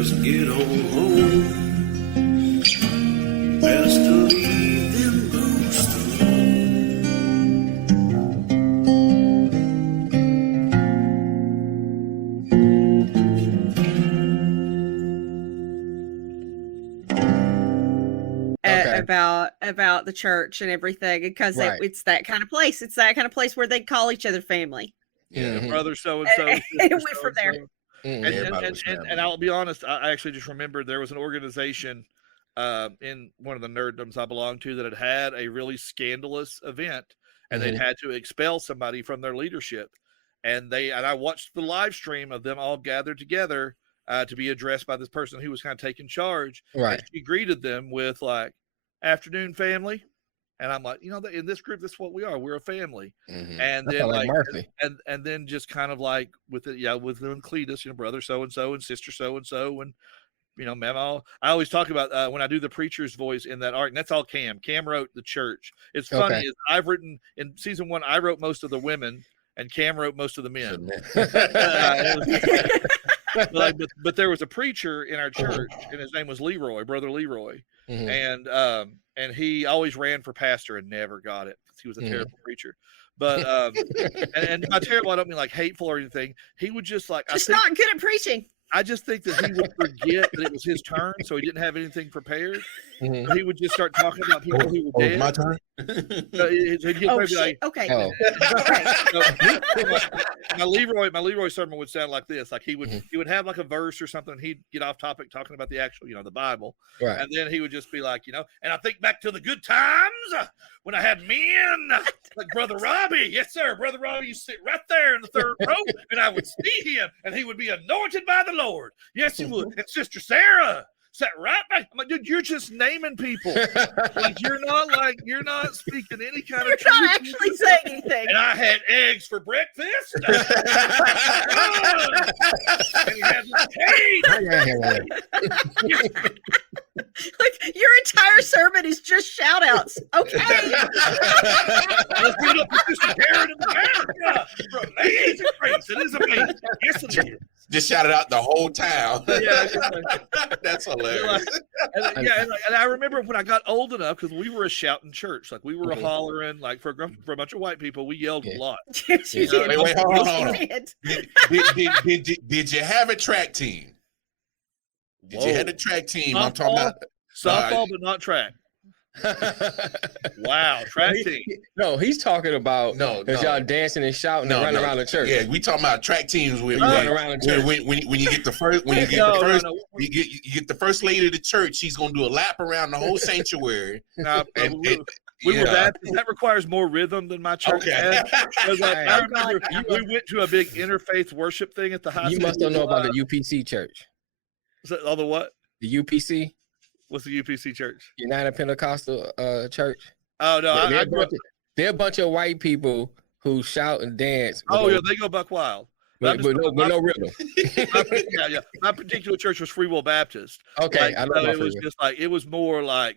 Just get on home. Best to leave them ghosts alone. About the church and everything, because Right. it's that kind of place. It's that kind of place where they call each other family. Yeah, Mhm. brother so and so. And it went from there. Mhm. Everybody was And family. I'll be honest, I actually just remembered there was an organization in one of the nerddoms I belonged to that had a really scandalous event, and they'd had to expel somebody from their leadership. And I watched the live stream of them all gathered together to be addressed by this person who was kind of taking charge. Right. And she greeted them with like, "Afternoon, family." And I'm like, in this group, that's what we are. We're a family. Mhm. And That's then like like, Murphy. and then just kind of like with it, with them and Cletus, brother so and so and sister so and so, and man, I always talk about when I do the preacher's voice in that art, and that's all Cam. Cam wrote the church. It's funny Okay. is I've written in season 1, I wrote most of the women, and Cam wrote most of the men. But there was a preacher in our church, and his name was Leroy, Brother Leroy, and he always ran for pastor and never got it because he was a terrible preacher. But and by terrible, I don't mean like hateful or anything. He would just like Just not good at preaching. I just think that he would forget that it was his turn, so he didn't have anything prepared. He would just start talking about people who were dead. My turn. He'd Oh probably be shit. like, Okay. Oh. my Leroy sermon would sound like this. Like he would have like a verse or something. And he'd get off topic talking about the actual, the Bible. Right. And then he would just be like, and I think back to the good times when I had men like Brother Robbie. Yes, sir. Brother Robbie used to sit right there in the third row, and I would see him, and he would be anointed by the Lord. Yes, he would. And Sister Sarah sat right back. I'm like, dude, you're just naming people. You're not speaking any kind You're of not truth. actually saying anything. And I had eggs for breakfast. And he had cake. Like your entire sermon is just shout outs. Okay. Let's give it up to Sister Karen in America for amazing grace. It is amazing. Yes, it is. Just shouted out the whole town. Yeah, That's hilarious. and I remember when I got old enough, because we were a shouting church, like we were a hollering, like for a bunch of white people, we yelled a lot. Yes, you did. Wait, hold on. Yes, Did you have a track team? Did you have a track team? I'm talking about softball, but not track. Wow, track team. No, he's talking about because y'all dancing and shouting and running around the church. Yeah, we talking about track teams with running around the church. When you get the first you get the first lady of the church, she's gonna do a lap around the whole sanctuary. We were that requires more rhythm than my church had. I remember we went to a big interfaith worship thing at the high school. You must don't know about the UPC church. All the what? The UPC? What's the UPC church? United Pentecostal Church. Oh no, they're a bunch of white people who shout and dance. Oh yeah, they go buck wild. But no rhythm. Yeah. My particular church was Free Will Baptist. Okay, I know. It was just like it was more like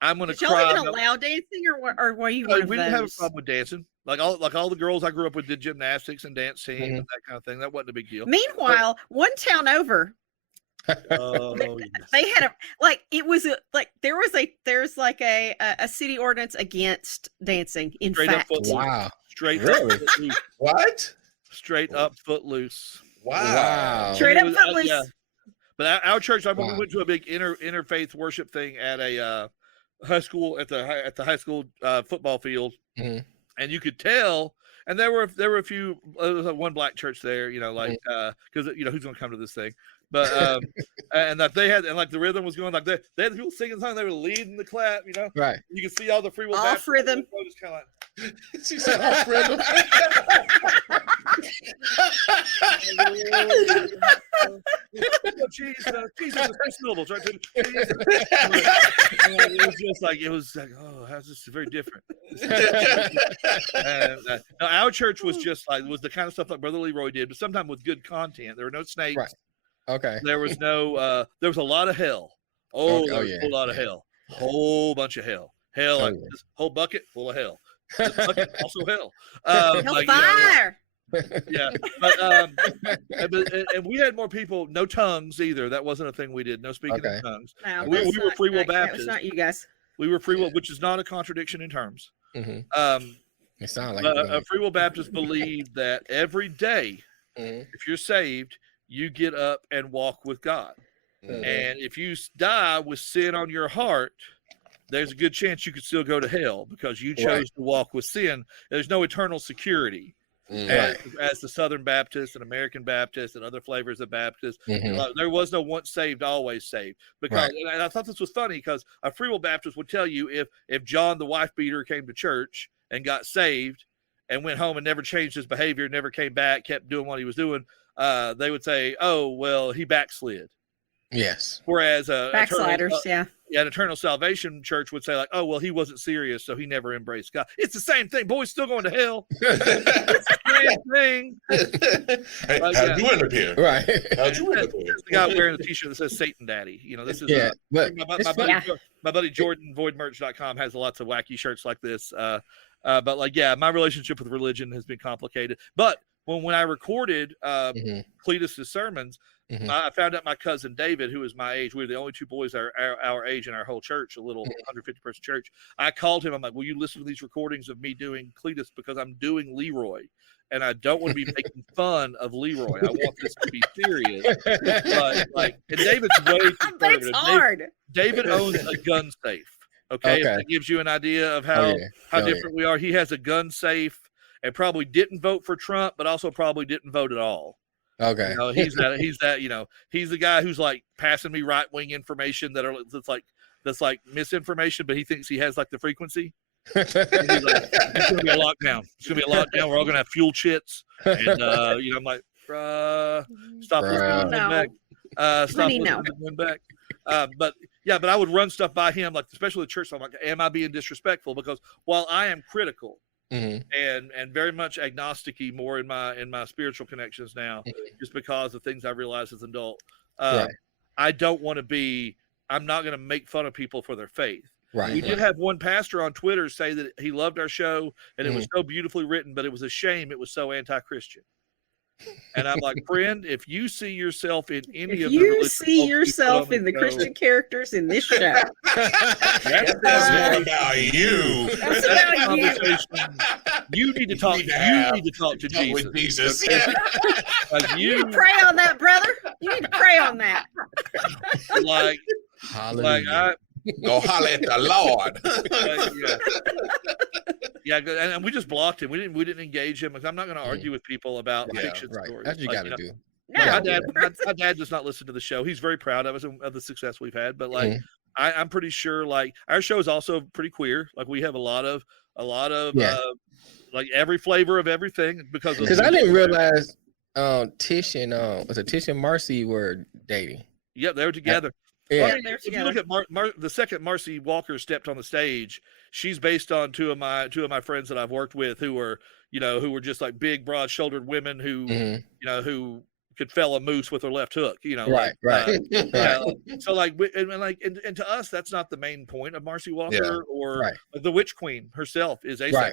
I'm gonna Did cry. y'all even allow dancing, or were you? We didn't have a problem with dancing. Like all the girls I grew up with did gymnastics and dance team and that kind of thing. That wasn't a big deal. Meanwhile, one town over, they had there's like a city ordinance against dancing. In fact, wow, straight really? up What? Straight up footloose. Wow. Straight up footloose. Yeah. But our church, I remember we went to a big interfaith worship thing at a high school at the high school football field, and you could tell. And there were a few. There was one black church there, because who's going to come to this thing? But and that they had, and like the rhythm was going like they had the people singing something. They were leading the clap, Right. You can see all the Free Will off Baptist rhythm. Just kind of like. She said off rhythm. Jesus is syllables, right? It was like, oh, how's this very different? No, our church was just like was the kind of stuff like Brother Leroy did, but sometimes with good content. There were no snakes. Right. Okay. There was no. There was a lot of hell. There was a whole lot of hell. Whole bunch of hell. Hell, this whole bucket full of hell. This bucket also hell. Hellfire. Yeah, and we had more people. No tongues either. That wasn't a thing we did. No speaking in tongues. No, we were Free Will Baptists. That was not you guys. We were Free Will, which is not a contradiction in terms. It sounds like a Free Will Baptist believed that every day, if you're saved, you get up and walk with God. And if you die with sin on your heart, there's a good chance you could still go to hell because you chose to walk with sin. There's no eternal security. As the Southern Baptist and American Baptist and other flavors of Baptist, there was no once saved, always saved. Because and I thought this was funny because a Free Will Baptist would tell you if John the wife beater came to church and got saved and went home and never changed his behavior, never came back, kept doing what he was doing, they would say, "Oh, well, he backslid." Yes. Whereas backsliders, an Eternal Salvation Church would say like, "Oh, well, he wasn't serious, so he never embraced God." It's the same thing. Boy's still going to hell. It's the same thing. Hey, how'd you end up here? Right. How'd you end up here? The guy wearing the T-shirt that says "Satan Daddy." You know, this is my buddy Jordan voidmerch.com has lots of wacky shirts like this. But like, my relationship with religion has been complicated. But when I recorded Cletus's sermons, I found out my cousin David, who is my age, we were the only two boys our age in our whole church, a little 150 person church. I called him. I'm like, "Will you listen to these recordings of me doing Cletus because I'm doing Leroy, and I don't want to be making fun of Leroy. I want this to be serious." But and David's way too conservative. But it's hard. David owns a gun safe. Okay, if that gives you an idea of how different we are. He has a gun safe and probably didn't vote for Trump, but also probably didn't vote at all. Okay. You know, he's that, he's the guy who's like passing me right-wing information that's like misinformation, but he thinks he has like the frequency. And he's like, "It's gonna be a lockdown. It's gonna be a lockdown. We're all gonna have fuel chits." And I'm like, stop listening back. Stop listening back. But I would run stuff by him, like especially the church. So I'm like, am I being disrespectful? Because while I am critical and very much agnostic-y more in my spiritual connections now, just because of things I realized as an adult, I don't want to be. I'm not going to make fun of people for their faith. We did have one pastor on Twitter say that he loved our show and it was so beautifully written, but it was a shame it was so anti-Christian. And I'm like, friend, if you see yourself in any of the the Christian characters in this show, that's more about you. That's about you. You need to talk. You need to talk to Jesus. With Jesus. Okay? You need to pray on that, brother. You need to pray on that. Go holler at the Lord. And we just blocked him. We didn't engage him because I'm not going to argue with people about fiction stories. That's what you got to do. My dad does not listen to the show. He's very proud of us and of the success we've had. But I'm pretty sure our show is also pretty queer. Like we have a lot of like every flavor of everything because I didn't realize Tish and Tish and Marcy were dating. Yeah, they were together. Yeah. If you look at the second Marcy Walker stepped on the stage, she's based on two of my friends that I've worked with who were just like big, broad-shouldered women who who could fell a moose with her left hook. Right. So like, and to us, that's not the main point of Marcy Walker or the Witch Queen herself is asexual.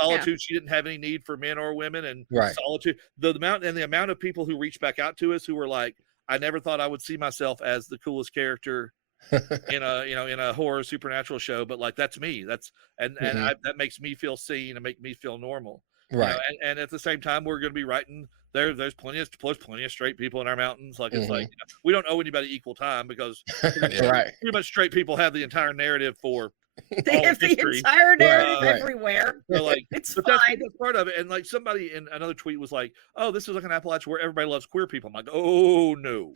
Solitude. She didn't have any need for men or women, and solitude. The amount of people who reached back out to us who were like, I never thought I would see myself as the coolest character in a horror supernatural show, but like that's me. That makes me feel seen and make me feel normal. Right. And at the same time, we're going to be writing. There's plenty of straight people in our mountains. Like it's like we don't owe anybody equal time because pretty much straight people have the entire narrative for. They have the entire narrative everywhere. So like, it's but fine. That's part of it. And like somebody in another tweet was like, "Oh, this is like an Appalachia where everybody loves queer people." I'm like, "Oh no!"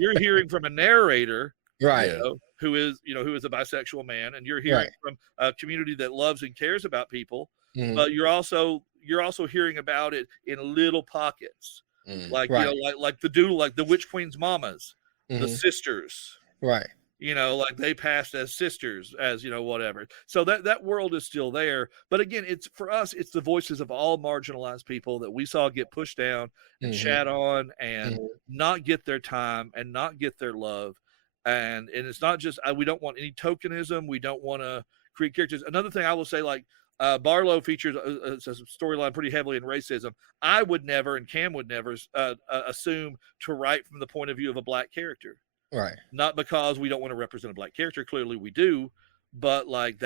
You're hearing from a narrator, who is a bisexual man, and you're hearing from a community that loves and cares about people. But you're also hearing about it in little pockets, like like the Witch Queen's mamas, the sisters, like they passed as sisters, as whatever. So that world is still there. But again, it's for us, it's the voices of all marginalized people that we saw get pushed down and shat on and not get their time and not get their love. And it's not just we don't want any tokenism. We don't want to create characters. Another thing I will say, like Barlow features a storyline pretty heavily in racism. I would never, and Cam would never, assume to write from the point of view of a black character. Right. Not because we don't want to represent a black character. Clearly we do, but like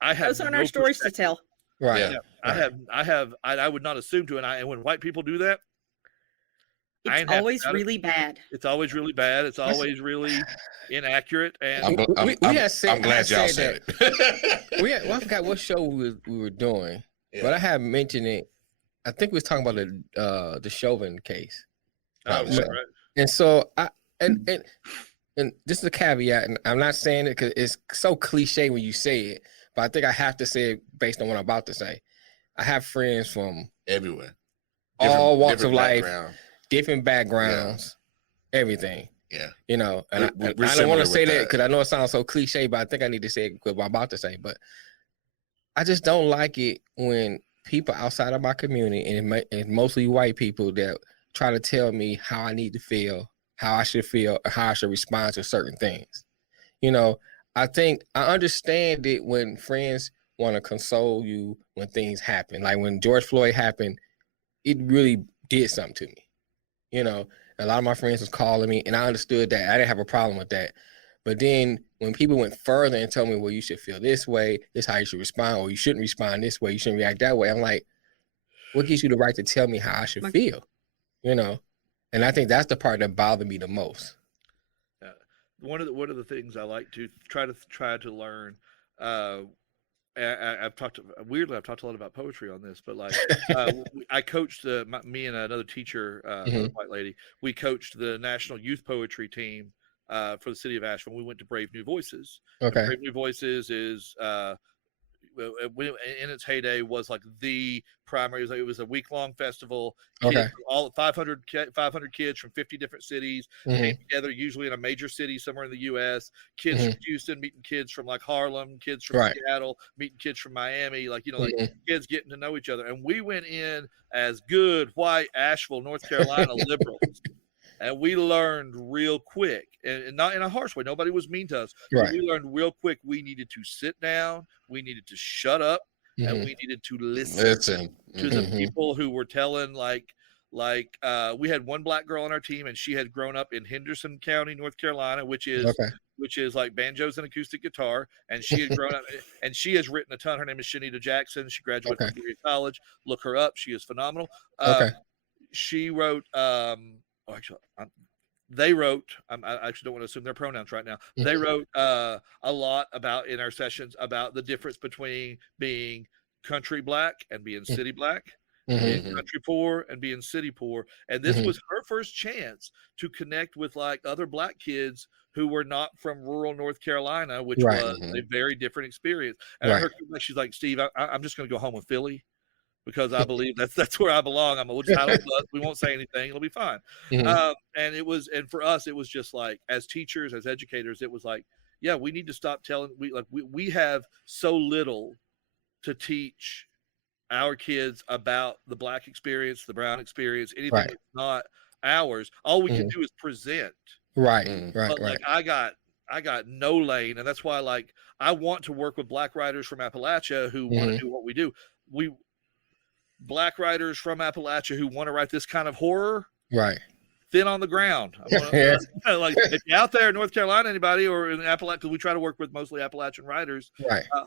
I have those aren't our stories to tell. Right. Yeah. I would not assume to, and when white people do that, It's always really bad. It's always really bad. It's always really inaccurate. And I'm glad y'all said it. I forgot what show we were doing, but I had mentioned it. I think we was talking about the Chauvin case. Oh, right. And so and this is a caveat, and I'm not saying it because it's so cliche when you say it, but I think I have to say it based on what I'm about to say. I have friends from everywhere, all walks of life, different backgrounds, everything. Yeah. You know, and I don't want to say that because I know it sounds so cliche, but I think I need to say it because what I'm about to say. But I just don't like it when people outside of my community, and it's mostly white people, that try to tell me how I need to feel, how I should feel, or how I should respond to certain things. You know, I think I understand it when friends want to console you when things happen. Like when George Floyd happened, it really did something to me. You know, a lot of my friends was calling me, and I understood that. I didn't have a problem with that. But then when people went further and told me, well, you should feel this way, this is how you should respond, or you shouldn't respond this way, you shouldn't react that way, I'm like, what gives you the right to tell me how I should feel? You know? And I think that's the part that bothered me the most. One of the things I like to try to learn, I've talked a lot about poetry on this, but like I coached me and another teacher, another white lady. We coached the National Youth Poetry Team for the city of Asheville. We went to Brave New Voices. Okay. Brave New Voices is in its heyday was like the primary. It was a week-long festival. Okay. All 500 kids from 50 different cities came together, usually in a major city somewhere in the U.S. Kids from Houston meeting kids from like Harlem, kids from Seattle meeting kids from Miami, like, you know, like kids getting to know each other. And we went in as good white Asheville, North Carolina liberals. And we learned real quick, and not in a harsh way. Nobody was mean to us. Right. We learned real quick we needed to sit down, we needed to shut up, and we needed to listen to the people who were telling, like we had one black girl on our team, and she had grown up in Henderson County, North Carolina, which is like banjos and acoustic guitar. And she had grown up, and she has written a ton. Her name is Shanita Jackson. She graduated from Berea College. Look her up. She is phenomenal. She wrote, they wrote, I actually don't want to assume their pronouns right now. They wrote a lot about, in our sessions, about the difference between being country black and being city black, being country poor and being city poor. And this was her first chance to connect with like other black kids who were not from rural North Carolina, which was a very different experience. And I heard, she's like, Steve, I'm just going to go home with Philly, because I believe that's where I belong. We'll just title bus. We won't say anything. It'll be fine. And for us, it was just like, as teachers, as educators, it was like, yeah, we need to stop telling. We have so little to teach our kids about the black experience, the brown experience, anything that's not ours. All we can do is present. But like, I got no lane, and that's why, like, I want to work with black writers from Appalachia who want to do what we do. Black writers from Appalachia who want to write this kind of horror, thin on the ground. Like, if you're out there in North Carolina, anybody, or in Appalachia, because we try to work with mostly Appalachian writers,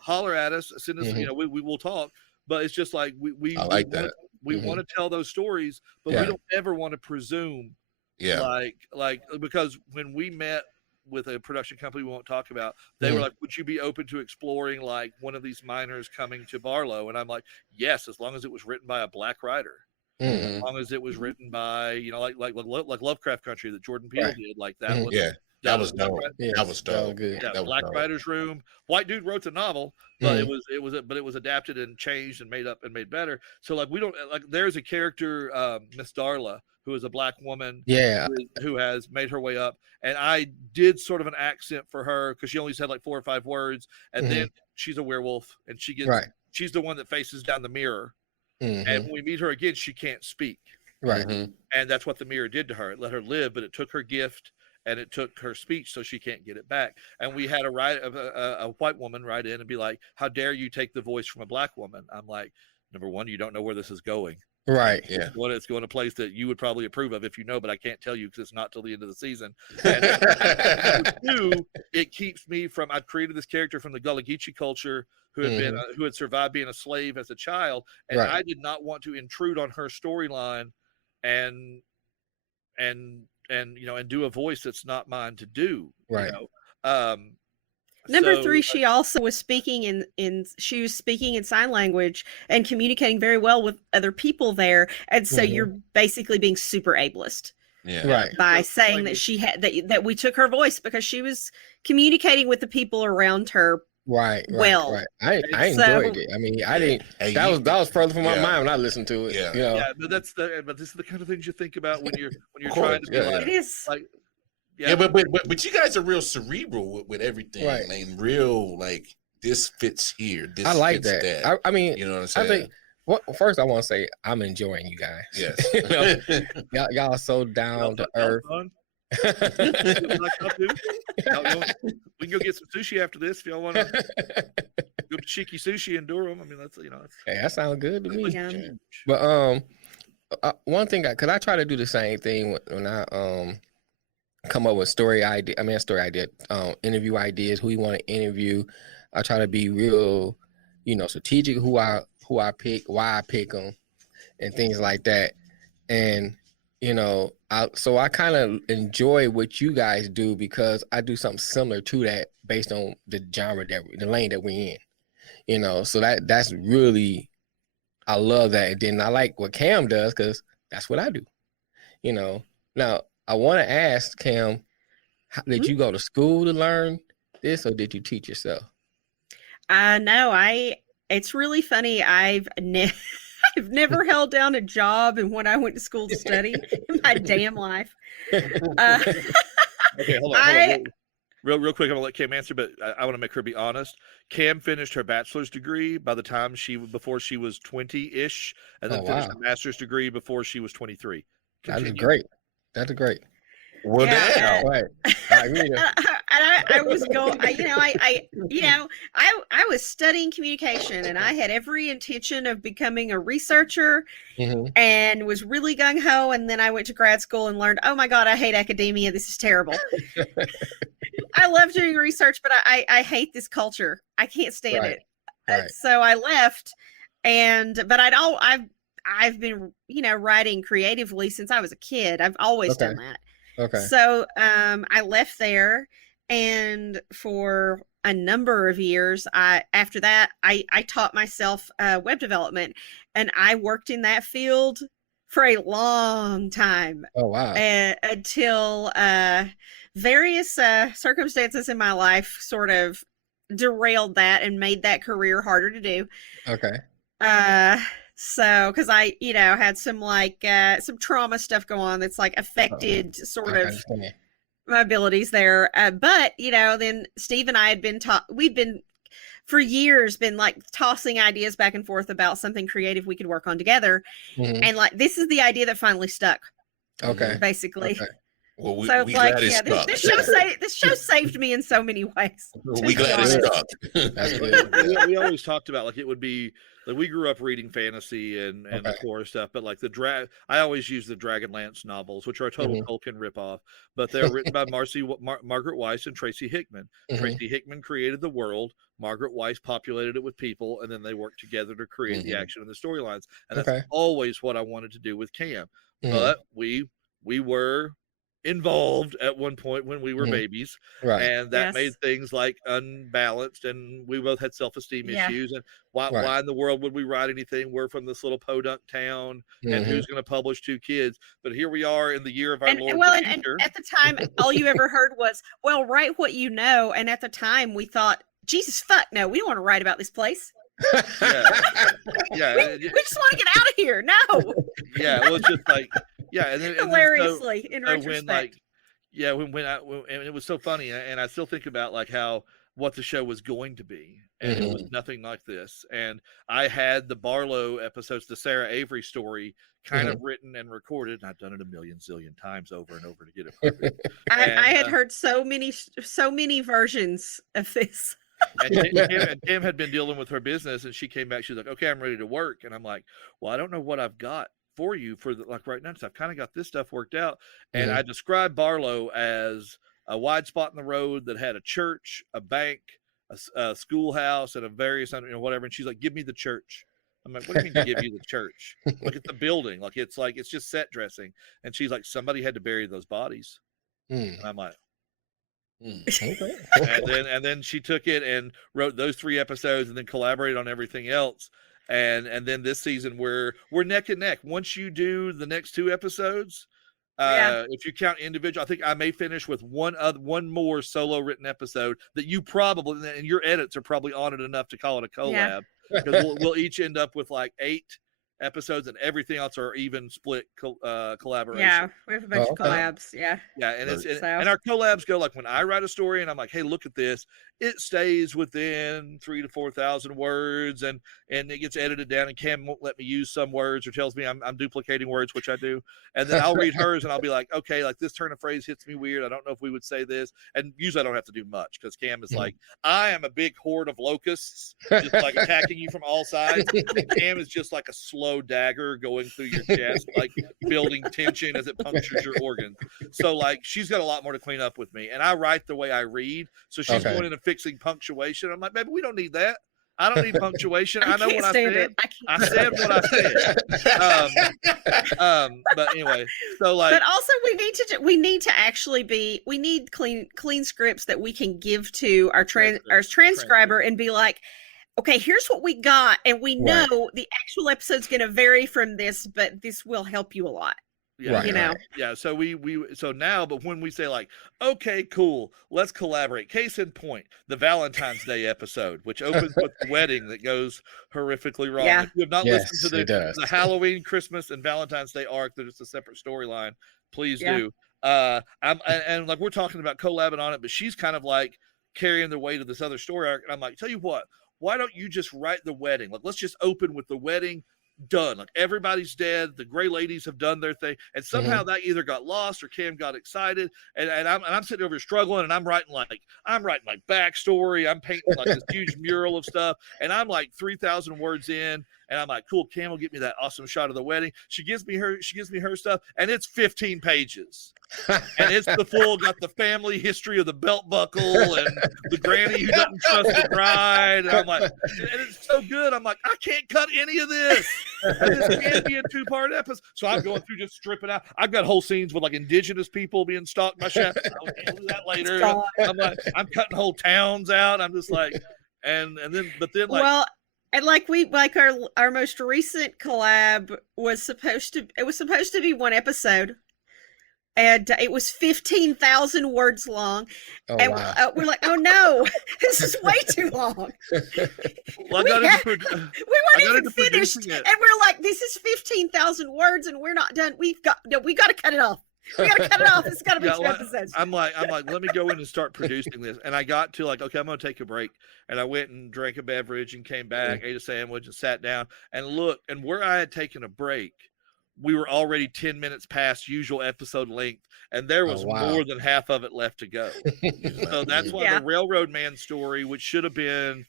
holler at us, send us, you know, we will talk. But it's just like we want to tell those stories, but we don't ever want to presume. Like because when we met with a production company we won't talk about, they were like, would you be open to exploring like one of these minors coming to Barlow? And I'm like, yes, as long as it was written by a black writer, as long as it was written by, you know, like Lovecraft Country that Jordan Peele did, like that was that was dope. That was dope. Black Writer's Room. White dude wrote the novel, but it was adapted and changed and made up and made better. So like, we don't, like, there's a character, Miss Darla, who is a black woman, who has made her way up, and I did sort of an accent for her because she only said like 4 or 5 words, and then she's a werewolf, and she gets she's the one that faces down the mirror, and when we meet her again, she can't speak, and that's what the mirror did to her. It let her live, but it took her gift and it took her speech, so she can't get it back. And we had a white woman write in and be like, "How dare you take the voice from a black woman?" I'm like, number one, you don't know where this is going. Right. Yeah. It's going to a place that you would probably approve of if you know, but I can't tell you because it's not till the end of the season. And two, it keeps me from. I've created this character from the Gullah Geechee culture who had survived being a slave as a child, and I did not want to intrude on her storyline, and do a voice that's not mine to do. Right. Number three, she also was speaking in sign language and communicating very well with other people there. And so you're basically being super ableist. Yeah. Right. By saying that she had that we took her voice because she was communicating with the people around her. Right. Well, right. I enjoyed it. I mean, I didn't. That was further from my mind when I listened to it. Yeah. You know? Yeah, but this is the kind of things you think about when you're trying to be it is like. Yeah, but you guys are real cerebral with everything, right? Like real, like this fits here. This I like fits that. I mean, you know what I'm saying? I think first I want to say I'm enjoying you guys. Yes, you know, y'all are so down to earth. We can go get some sushi after this if y'all want to go to Shiki Sushi in Durham. I mean, that's Hey, that sounds good to me. Yeah. But one thing, cause I try to do the same thing when I come up with story idea, interview ideas, who you want to interview. I try to be real, strategic, who I pick, why I pick them, and things like that. And so I kind of enjoy what you guys do because I do something similar to that based on the genre the lane that we're in. So that's really, I love that. And then I like what Cam does because that's what I do. Now I want to ask Cam, did you go to school to learn this, or did you teach yourself? No, it's really funny. I've never held down a job and when I went to school to study in my damn life. Okay, hold on. Real quick, I'm gonna let Cam answer, but I want to make her be honest. Cam finished her bachelor's degree by the time before she was 20-ish, and then finished her master's degree before she was 23. That's great. That's great. Well, I was going. I was studying communication, and I had every intention of becoming a researcher, and was really gung ho. And then I went to grad school and learned, oh my god, I hate academia. This is terrible. I love doing research, but I hate this culture. I can't stand it. Right. So I left, but I've been writing creatively since I was a kid. I've always done that. Okay. So I left there, and for a number of years, after that I taught myself web development, and I worked in that field for a long time. Oh wow! Until various circumstances in my life sort of derailed that and made that career harder to do. Okay. So, because I, had some some trauma stuff go on that's affected sort of my abilities there. But then Steve and I had been we'd been for years been tossing ideas back and forth about something creative we could work on together, and this is the idea that finally stuck. Okay. Basically. Okay. Well, we glad stuck. This show saved me in so many ways. We glad it stuck. That's good. We always talked about it would be we grew up reading fantasy and the core stuff, but I always use the Dragonlance novels, which are a total Tolkien ripoff, but they're written by Margaret Weis and Tracy Hickman. Tracy Hickman created the world. Margaret Weis populated it with people, and then they worked together to create the action and the storylines. And that's always what I wanted to do with Cam. But we were involved at one point when we were babies, and that made things unbalanced, and we both had self-esteem issues, and why in the world would we write anything? We're from this little podunk town, and who's going to publish 2 kids? But here we are in the year of our Lord. And at the time, all you ever heard was, well, write what you know. And at the time we thought, Jesus fuck no, we don't want to write about this place. We just want to get out of here. No. Well, it's just and then hilariously in retrospect. and it was so funny, and I still think about how what the show was going to be, and it was nothing like this. And I had the Barlow episodes, the Sarah Avery story, kind of written and recorded, and I've done it a million zillion times over and over to get it perfect. I had heard so many versions of this. And Kim had been dealing with her business, and she came back. She's like, "Okay, I'm ready to work." And I'm like, "Well, I don't know what I've got for you for like right now, because I've kind of got this stuff worked out." And I described Barlow as a wide spot in the road that had a church, a bank, a schoolhouse, and a various, whatever. And she's like, "Give me the church." I'm like, "What do you mean to give you the church? Like, it's a building. Like it's just set dressing." And she's like, "Somebody had to bury those bodies." And I'm like, and then she took it and wrote those 3 episodes, and then collaborated on everything else. And then this season we're neck and neck. Once you do the next 2 episodes, if you count individual, I think I may finish with one more solo written episode that you probably, and your edits are probably on it enough to call it a collab, because we'll each end up with like 8 episodes, and everything else are even split collaboration. Yeah, we have a bunch of collabs. Yeah, and and our collabs go like, when I write a story and I'm like, "Hey, look at this," it stays within 3,000 to 4,000 words, and it gets edited down, and Cam won't let me use some words, or tells me I'm duplicating words, which I do. And then I'll read hers, and I'll be like, "Okay, like this turn of phrase hits me weird. I don't know if we would say this." And usually I don't have to do much, because Cam is like, "I am a big horde of locusts, just like attacking you from all sides." And Cam is just like a slow dagger going through your chest, like building tension as it punctures your organs. So like, she's got a lot more to clean up with me, and I write the way I read. So she's going in and fixing punctuation. I'm like, "Baby, we don't need that. I don't need punctuation. I know what I said. I said what I said." But anyway, so like, but also we need to actually we need clean scripts that we can give to our transcriber and be like, "Okay, here's what we got, and we know the actual episode's going to vary from this, but this will help you a lot." Yeah. So so now, but when we say like, "Okay, cool, let's collaborate." Case in point, the Valentine's Day episode, which opens with the wedding that goes horrifically wrong. If you have not listened to the Halloween, Christmas, and Valentine's Day arc, that it's a separate storyline, please do. And like, we're talking about collabing on it, but she's kind of like carrying the weight of this other story arc. And I'm like, "Tell you what, why don't you just write the wedding? Like, let's just open with the wedding. Done. Like, everybody's dead. The gray ladies have done their thing." And somehow that either got lost or Cam got excited. And I'm sitting over here struggling, and I'm writing my backstory. I'm painting like this huge mural of stuff. And I'm like 3,000 words in, and I'm like, "Cool, Cam will get me that awesome shot of the wedding." She gives me her stuff, and it's 15 pages. And it's got the family history of the belt buckle and the granny who doesn't trust the bride. And I'm like, and it's so good. I'm like, I can't cut any of this. This can't be a 2-part episode. So I'm going through, just stripping out. I've got whole scenes with like indigenous people being stalked by chefs. I'll do that later. I'm like, I'm cutting whole towns out. I'm just like, and then like, well, and like our most recent collab was supposed to be 1 episode. And it was 15,000 words long. And we're like, "Oh no, this is way too long." Well, we weren't even finished. And we're like, "This is 15,000 words, and we're not done. We got to cut it off. We got to cut it off. It's got to be 2 episodes." I'm like, let me go in and start producing this. And I got to like, okay, I'm going to take a break. And I went and drank a beverage and came back, ate a sandwich, and sat down and looked. And where I had taken a break, we were already 10 minutes past usual episode length, and there was more than half of it left to go. So that's why the Railroad Man story, which should have been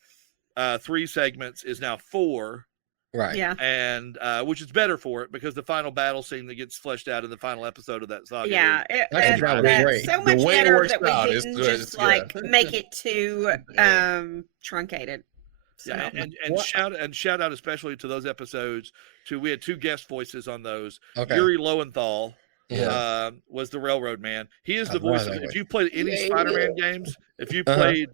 3 segments, is now 4. Right. Yeah. And which is better for it, because the final battle scene that gets fleshed out in the final episode of that saga. Yeah. That's so much better that we didn't just like make it too truncated. So. Yeah, and shout out especially to those episodes. We had 2 guest voices on those. Yuri Lowenthal was the Railroad Man. He is the voice. If you played any Spider-Man games, if you played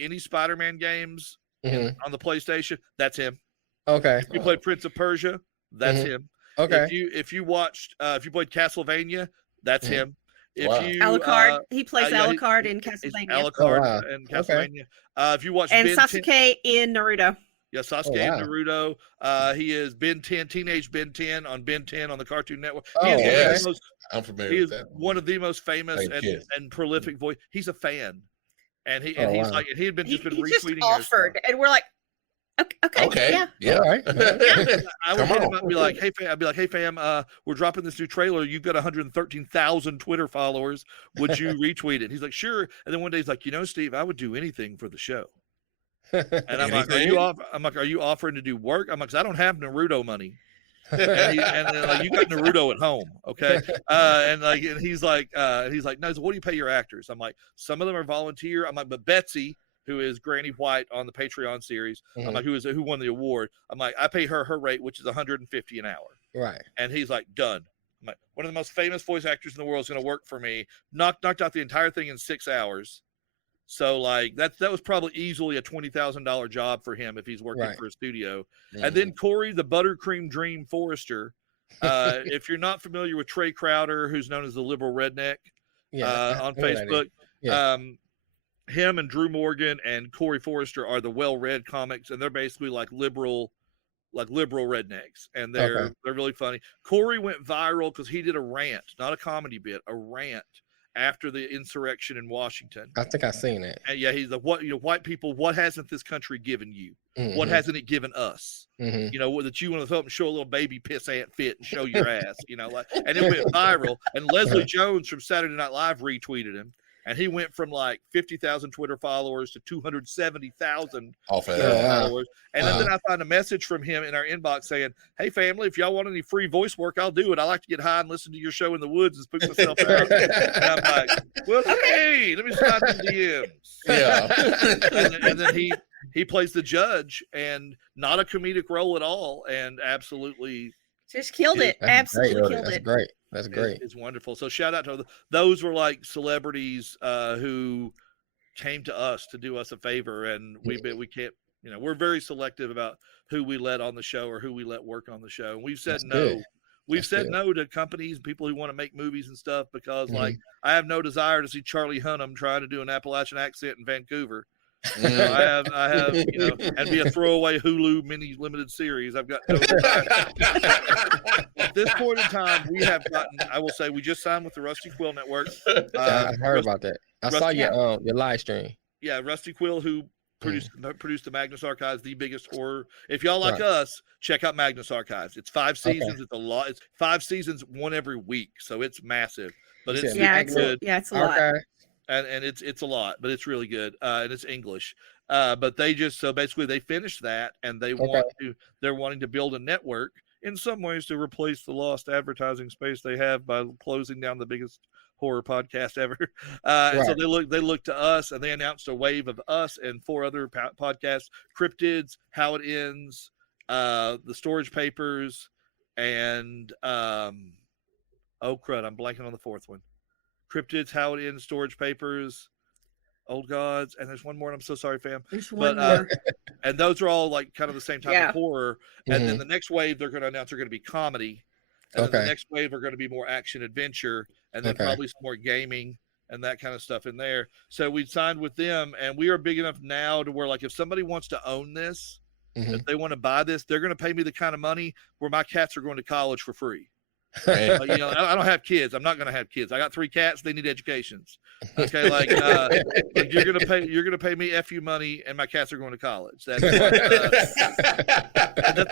any Spider-Man games on the PlayStation, that's him. Okay. If you played Prince of Persia, that's him. Okay. If you played Castlevania, that's him. Alucard, he plays Alucard in Castlevania. Alucard in Castlevania. If you watch Sasuke in Naruto. Yeah, Sasuke in Naruto. He is Ben 10, teenage Ben 10 on Ben 10 on the Cartoon Network. I'm familiar with that. He is one of the most famous and prolific voice. He's a fan. And he's like, and he had been just been he retweeting. Just offered, and we're like, okay, yeah. All right. I would hit him up and be like, hey fam, we're dropping this new trailer. You've got 113,000 Twitter followers. Would you retweet it? He's like, sure. And then one day he's like, Steve, I would do anything for the show. And I'm like, are you offering to do work? I'm like, 'cause I don't have Naruto money. And then like, you got Naruto at home, okay? And he's like, no. So what do you pay your actors? I'm like, some of them are volunteer. I'm like, but Betsy, who is Granny White on the Patreon series, I'm like, who won the award? I'm like, I pay her rate, which is $150 an hour. Right. And he's like, done. I'm like, one of the most famous voice actors in the world is going to work for me. Knocked out the entire thing in 6 hours. So like that was probably easily a $20,000 job for him if he's working for a studio. And then Corey, the Buttercream Dream Forrester. If you're not familiar with Trey Crowder, who's known as the liberal redneck on Facebook, him and Drew Morgan and Corey Forrester are the well-read comics, and they're basically like liberal rednecks, and they're really funny. Corey went viral because he did a rant, not a comedy bit, a rant after the insurrection in Washington. I think I've seen it. And he's like, white people, what hasn't this country given you? What hasn't it given us? That you want to help show a little baby piss ant fit and show your ass, and it went viral. And Leslie Jones from Saturday Night Live retweeted him. And he went from like 50,000 Twitter followers to 270,000 followers. And then I found a message from him in our inbox saying, hey, family, if y'all want any free voice work, I'll do it. I like to get high and listen to your show in the woods and spook myself out. And I'm like, well, hey, let me slide some DMs. Yeah. and then he plays the judge, and not a comedic role at all, and absolutely just killed it. Absolutely killed it. That's great. That's great. It's wonderful. So shout out to those were like celebrities who came to us to do us a favor, and we can't, we're very selective about who we let on the show or who we let work on the show. And we've said no. Good. We've said no to companies and people who want to make movies and stuff because like I have no desire to see Charlie Hunnam trying to do an Appalachian accent in Vancouver. I have, and be a throwaway Hulu mini limited series. I've got no at this point in time, we have gotten. I will say, we just signed with the Rusty Quill Network. I heard about that. I saw your live stream. Yeah, Rusty Quill, who produced the Magnus Archives, the biggest horror. If y'all like us, check out Magnus Archives. It's 5 seasons. It's a lot. It's 5 seasons, one every week, so it's massive. But it's good. It's a lot. And it's a lot, but it's really good. And it's English. But they basically they finished that, and they're wanting to build a network in some ways to replace the lost advertising space they have by closing down the biggest horror podcast ever. And so they look to us, and they announced a wave of us and 4 other podcasts: Cryptids, How It Ends, The Storage Papers, and oh crud, I'm blanking on the 4th one. Cryptids, How It Ends, Storage Papers, Old Gods, and there's one more. And I'm so sorry, fam. There's one more. And those are all like kind of the same type of horror. And then the next wave they're going to announce are going to be comedy. And then the next wave are going to be more action adventure, and then probably some more gaming and that kind of stuff in there. So we signed with them, and we are big enough now to where like if somebody wants to own this, if they want to buy this, they're going to pay me the kind of money where my cats are going to college for free. I don't have kids. I'm not going to have kids. I got 3 cats. They need educations. Okay, like you're gonna pay me FU money, and my cats are going to college. That's what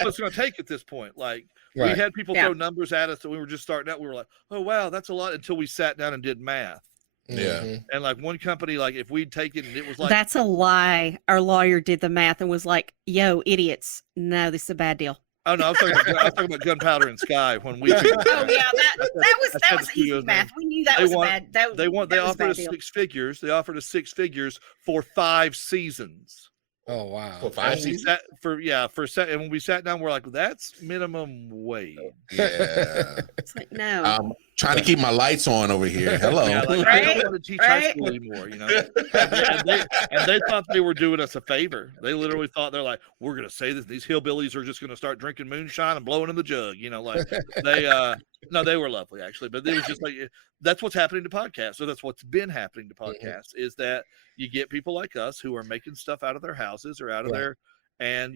it's going to take at this point. Like we had people throw numbers at us that we were just starting out. We were like, oh wow, that's a lot, until we sat down and did math. Yeah. And like one company, like if we'd taken, it was like, that's a lie. Our lawyer did the math and was like, yo, idiots, no, this is a bad deal. Oh no, I was talking about Gunpowder and Sky when we. Oh yeah, that was easy math. We knew that was bad. They offered us 6 figures. They offered us 6 figures for 5 seasons. Oh wow! For 5 seasons? And when we sat down, we're like, that's minimum wage. Yeah. It's like no. Trying to keep my lights on over here. Hello. Yeah, like, I don't want to teach high school anymore, and they thought they were doing us a favor. They literally thought, they're like, we're going to say that these hillbillies are just going to start drinking moonshine and blowing in the jug. Like they were lovely actually, but it was just like, that's what's happening to podcasts. So that's what's been happening to podcasts is that you get people like us who are making stuff out of their houses or out of their, and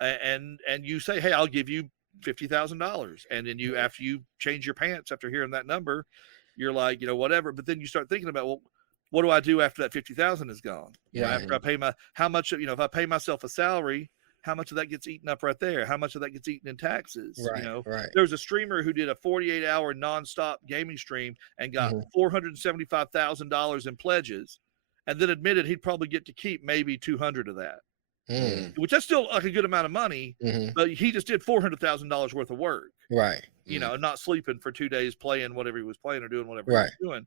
and you say, hey, I'll give you $50,000, and then you, after you change your pants after hearing that number, you're like, whatever. But then you start thinking about, well, what do I do after that 50,000 is gone? Yeah. After I pay how much, if I pay myself a salary, how much of that gets eaten up right there? How much of that gets eaten in taxes? Right. Right. There was a streamer who did a 48-hour nonstop gaming stream and got $475,000 in pledges, and then admitted he'd probably get to keep maybe 200 of that. Which that's still like a good amount of money, but he just did $400,000 worth of work, right? Not sleeping for 2 days, playing whatever he was playing or doing whatever he was doing.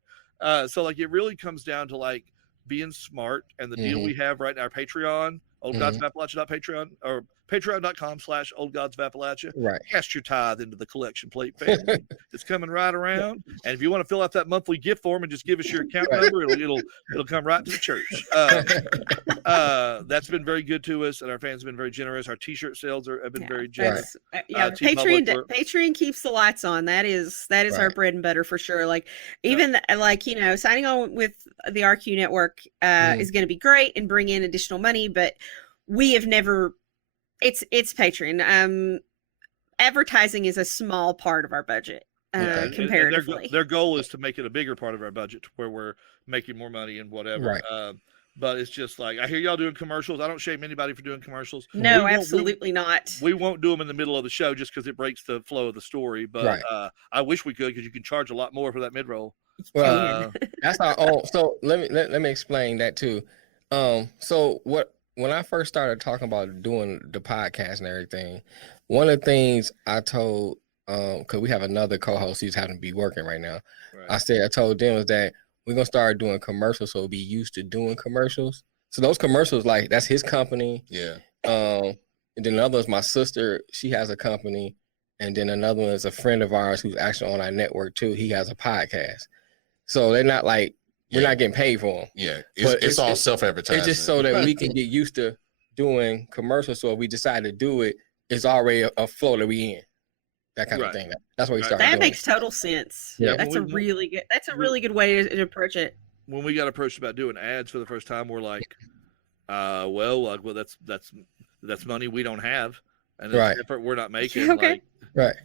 So like it really comes down to like being smart, and the deal we have right now, our Patreon, oldgodsofAppalachia.patreon or patreon.com/oldgodsofAppalachia. Right. Cast your tithe into the collection plate family. It's coming right around. And if you want to fill out that monthly gift form and just give us your account number, it'll come right to the church. That's been very good to us, and our fans have been very generous. Our t-shirt sales have been very generous. Patreon keeps the lights on. That is our bread and butter for sure. Like even signing on with the RQ network is going to be great and bring in additional money, but we have never. It's Patreon. Advertising is a small part of our budget comparatively. And their goal is to make it a bigger part of our budget, where we're making more money and whatever. Right. But it's just like, I hear y'all doing commercials. I don't shame anybody for doing commercials. No, absolutely not. We won't do them in the middle of the show just because it breaks the flow of the story. But I wish we could, because you can charge a lot more for that mid-roll. Well, that's our own. So let me explain that too. When I first started talking about doing the podcast and everything, one of the things I told, because we have another co-host who's having to be working right now. Right. I told them was that we're gonna start doing commercials, so we'll be used to doing commercials. So those commercials, like, that's his company. Yeah. And then another is my sister. She has a company, and then another one is a friend of ours who's actually on our network too. He has a podcast. So they're not like. We're not getting paid for them. Yeah, it's all self-advertising. It's just so that we can get used to doing commercials. So if we decide to do it, it's already a flow that we in. That kind of thing. That's what we started. That makes total sense. Yeah, that's a really good way to approach it. When we got approached about doing ads for the first time, we're like, that's money we don't have, and that's effort we're not making. Okay.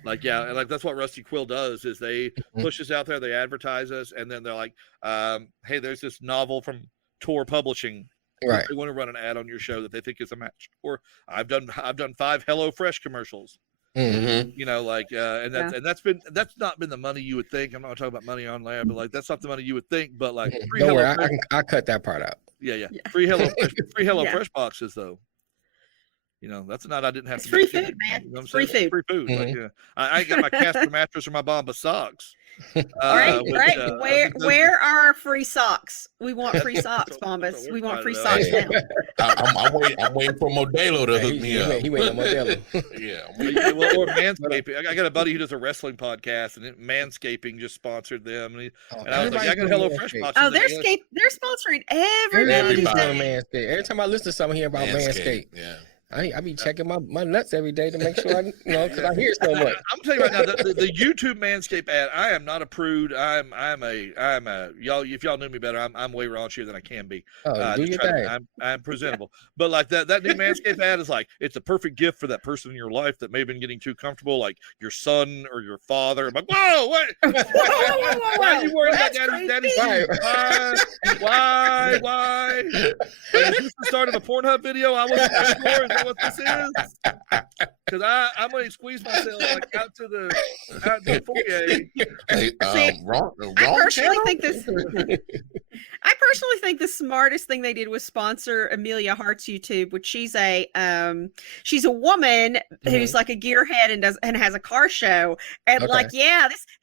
Like, and like that's what Rusty Quill does, is they push us out there, they advertise us, and then they're like, hey, there's this novel from Tor Publishing. Right. They want to run an ad on your show that they think is a match. Or I've done 5 HelloFresh commercials. And that's not been the money you would think. I'm not talking about money on land, but like that's not the money you would think. But like, don't worry, I cut that part out. Yeah. Free HelloFresh boxes though. That's not. I didn't have to. Free food, man. You know free food. Free food. Like, I ain't got my Casper mattress or my Bombas socks. Right. Where are our free socks? We want free socks, Bombas. We want free socks now. I'm waiting for Modelo to hook me up. He waiting on Modelo. Or Manscaping. I got a buddy who does a wrestling podcast, and Manscaping just sponsored them. And I was like, I got HelloFresh boxes. Oh, they're sponsoring everybody. Manscaped. Every time I listen to something here about Manscaped, I be checking my nuts every day to make sure because I hear so much. I'm telling you right now, the YouTube Manscaped ad, I am not a prude. I'm a y'all. If y'all knew me better, I'm way raunchier than I can be. Do your thing. I'm presentable, but like that new Manscaped ad is like, it's a perfect gift for that person in your life that may have been getting too comfortable, like your son or your father. I'm like, whoa, what? Why are you worried about daddy's Why? Is this the start of a Pornhub video? I wasn't sure. Is that what this is? Because I'm going to squeeze myself like out to the foyer. I personally think the smartest thing they did was sponsor Amelia Hart's YouTube, which she's a woman who's like a gearhead and has a car show, and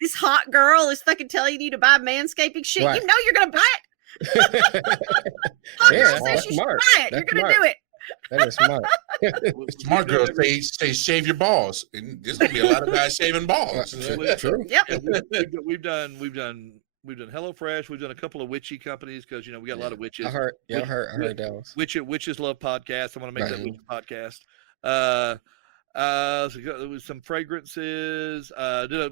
this hot girl is fucking telling you to buy Manscaping shit. Right. You know you're gonna buy it. Hot girl says you should buy it. You're gonna do it. That is smart. Smart girls say shave your balls, and there's gonna be a lot of guys shaving balls. True. Yep. We've done HelloFresh. We've done a couple of witchy companies because we got a lot of witches. I heard those. Witches love podcasts. I want to make that witch podcast. So some fragrances.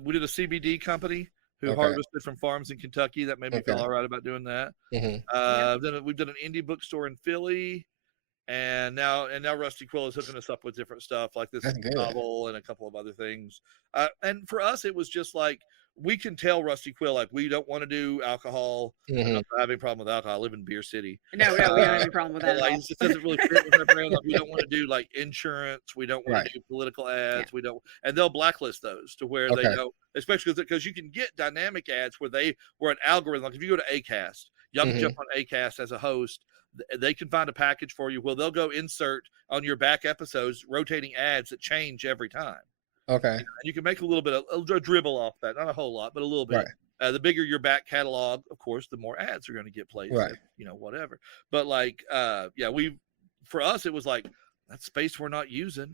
We did a CBD company who harvested from farms in Kentucky. That made me feel all right about doing that. Then we've done an indie bookstore in Philly. And now Rusty Quill is hooking us up with different stuff like this novel and a couple of other things. And for us, it was just like, we can tell Rusty Quill, like, we don't want to do alcohol. I don't have any problem with alcohol. I live in Beer City. No, we don't have any problem with that at all. It doesn't really fit with our brand. Like, we don't want to do like insurance. We don't want to do political ads. We don't, and they'll blacklist those to where they don't, especially because you can get dynamic ads where an algorithm, like if you go to Acast, y'all can jump on Acast as a host. They can find a package for you. Well, they'll go insert on your back episodes, rotating ads that change every time. Okay. And you can make a little bit of a dribble off that, not a whole lot, but a little bit. The bigger your back catalog, of course, the more ads are going to get played. Right. You know, whatever. But like, for us, it was like that space we're not using.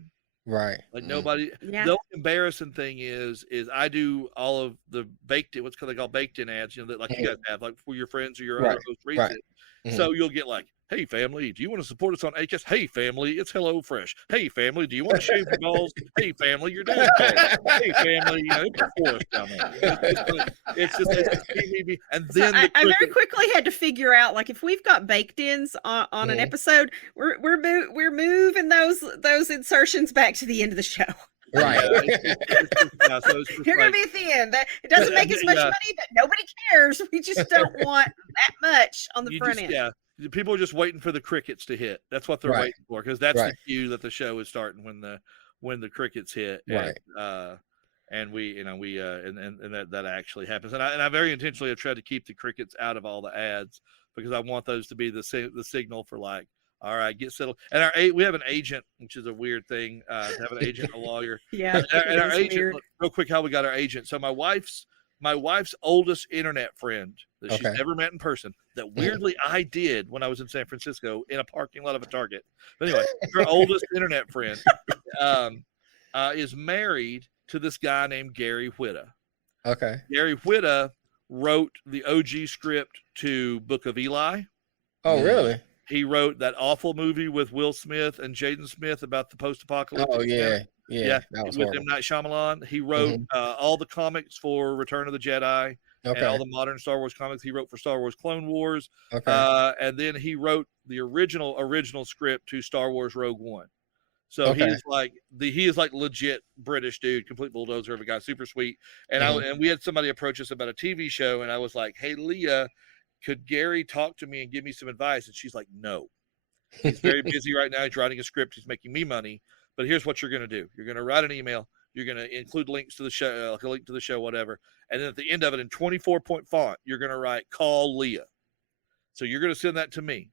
Right. Like nobody. The embarrassing thing is I do all of the what's they call baked in ads. You know, that like you guys have, like for your friends or your other host reads it. So you'll get like, hey, family, do you want to support us on Acast? Hey, family, it's HelloFresh. Hey, family, do you want to shave your balls? Hey, family, your dad's balls. Hey, family, it's a forest down there. It's just and then so I very quickly had to figure out, like, if we've got baked-ins on an episode, we're moving those insertions back to the end of the show. Right. You're going to be at the end. It doesn't make as much money, but nobody cares. We just don't want that much on the front end. Yeah. People are just waiting for the crickets to hit. That's what they're waiting for, because that's the cue that the show is starting when the crickets hit. Right. And that actually happens. And I very intentionally have tried to keep the crickets out of all the ads, because I want those to be the signal for, like, all right, get settled. And we have an agent, which is a weird thing, to have an agent, a lawyer. Yeah. And our agent, real quick, how we got our agent. So my wife's oldest internet friend that she's never met in person, that weirdly I did when I was in San Francisco in a parking lot of a Target. But anyway, her oldest internet friend is married to this guy named Gary Whitta. Okay. Gary Whitta wrote the OG script to Book of Eli. Oh, really? He wrote that awful movie with Will Smith and Jaden Smith about the post-apocalyptic. Oh, yeah. Yeah, with M. Night Shyamalan. He wrote all the comics for Return of the Jedi and all the modern Star Wars comics. He wrote for Star Wars Clone Wars. And then he wrote the original script to Star Wars Rogue One. So he is like legit British dude, complete bulldozer of a guy, super sweet. And and we had somebody approach us about a TV show, and I was like, hey, Leah, could Gary talk to me and give me some advice? And she's like, no. He's very busy right now. He's writing a script. He's making me money. But here's what you're going to do. You're going to write an email. You're going to include links to the show, like a link to the show, whatever. And then at the end of it, in 24-point font, you're going to write, call Leah. So you're going to send that to me.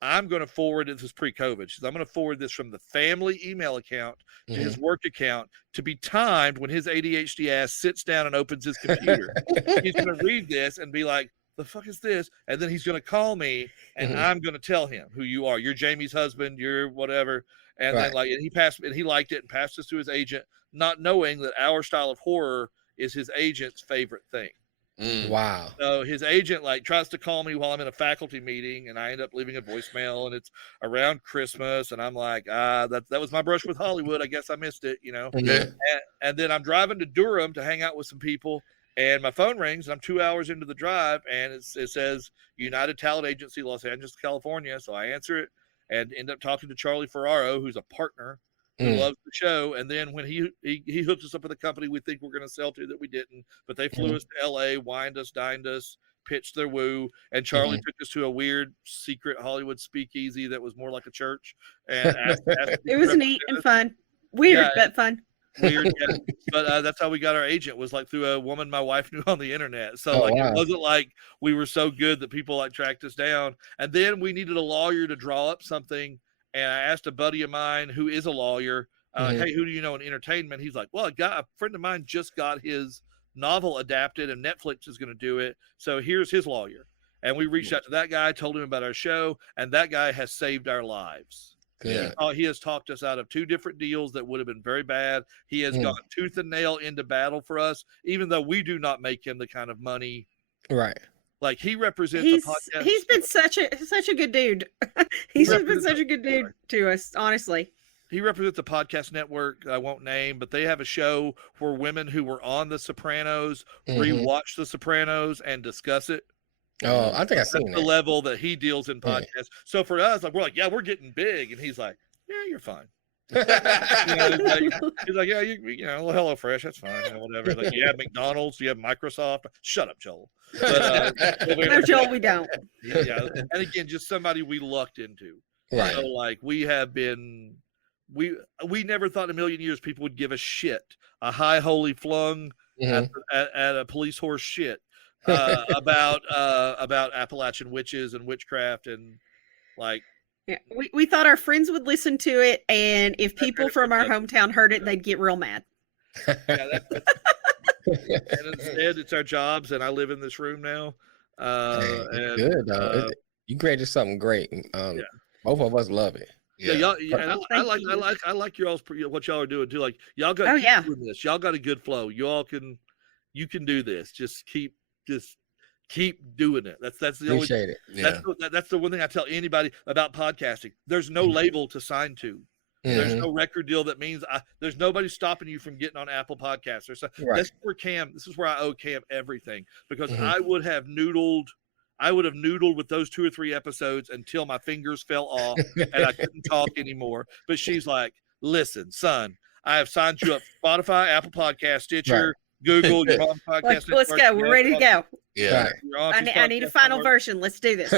I'm going to forward it. This is pre-COVID. I'm going to forward this from the family email account to his work account to be timed when his ADHD ass sits down and opens his computer. He's going to read this and be like, the fuck is this? And then he's going to call me, and I'm going to tell him who you are. You're Jamie's husband. You're whatever. And then he liked it and passed this to his agent, not knowing that our style of horror is his agent's favorite thing. Wow. So his agent tries to call me while I'm in a faculty meeting, and I end up leaving a voicemail, and it's around Christmas, and I'm like, that was my brush with Hollywood. I guess I missed it, you know. And then I'm driving to Durham to hang out with some people, and my phone rings, and I'm 2 hours into the drive, and it says United Talent Agency, Los Angeles, California. So I answer it and end up talking to Charlie Ferraro, who's a partner who loves the show. And then when he hooked us up with a company we think we're going to sell to that we didn't, but they flew us to LA, wined us, dined us, pitched their woo. And Charlie took us to a weird secret Hollywood speakeasy that was more like a church. And asked it was neat and fun. Weird, but fun. Weird, yeah. But that's how we got our agent, was like through a woman my wife knew on the internet. So it wasn't like we were so good that people tracked us down. And then we needed a lawyer to draw up something, and I asked a buddy of mine who is a lawyer, hey, who do you know in entertainment? He's like, well, a friend of mine just got his novel adapted, and Netflix is going to do it, so here's his lawyer. And we reached out to that guy, told him about our show, and that guy has saved our lives. Good. He has talked us out of 2 different deals that would have been very bad. He has gone tooth and nail into battle for us, even though we do not make him the kind of money. Right. Like, he represents a podcast. He's been such a good dude. He's been such a good dude to us, honestly. He represents a podcast network I won't name, but they have a show where women who were on The Sopranos rewatch The Sopranos and discuss it. Oh, I think I've seen the level that he deals in podcasts. So for us, we're like, yeah, we're getting big. And he's like, yeah, you're fine. He's like, yeah, you know, well, HelloFresh, that's fine, you know, whatever. Like, you have McDonald's, you have Microsoft. Shut up, Joel. But, no, Joel, we don't. Yeah, and again, just somebody we lucked into. Right. So, like, we have been, we never thought in a million years people would give a shit, a high holy flung at a police horse shit about Appalachian witches and witchcraft and like. Yeah, we thought our friends would listen to it, and if people from our hometown heard it, they'd get real mad. Yeah, and instead, it's our jobs, and I live in this room now. And, good though. You created something great. Both of us love it. Yeah, y'all. Yeah, I like what y'all are doing too. Like y'all got doing this. Y'all got a good flow. You can do this. Just keep doing it. That's the Appreciate only. That's the one thing I tell anybody about podcasting. There's no label to sign to. There's no record deal that means there's nobody stopping you from getting on Apple Podcasts or something. Right. This is where I owe Cam everything, because I would have noodled with those 2 or 3 episodes until my fingers fell off and I couldn't talk anymore. But she's like, listen, son, I have signed you up for Spotify, Apple Podcast, Stitcher, Google, your mom's podcast. Let's go. We're ready to go. Yeah. I need a final version. Let's do this.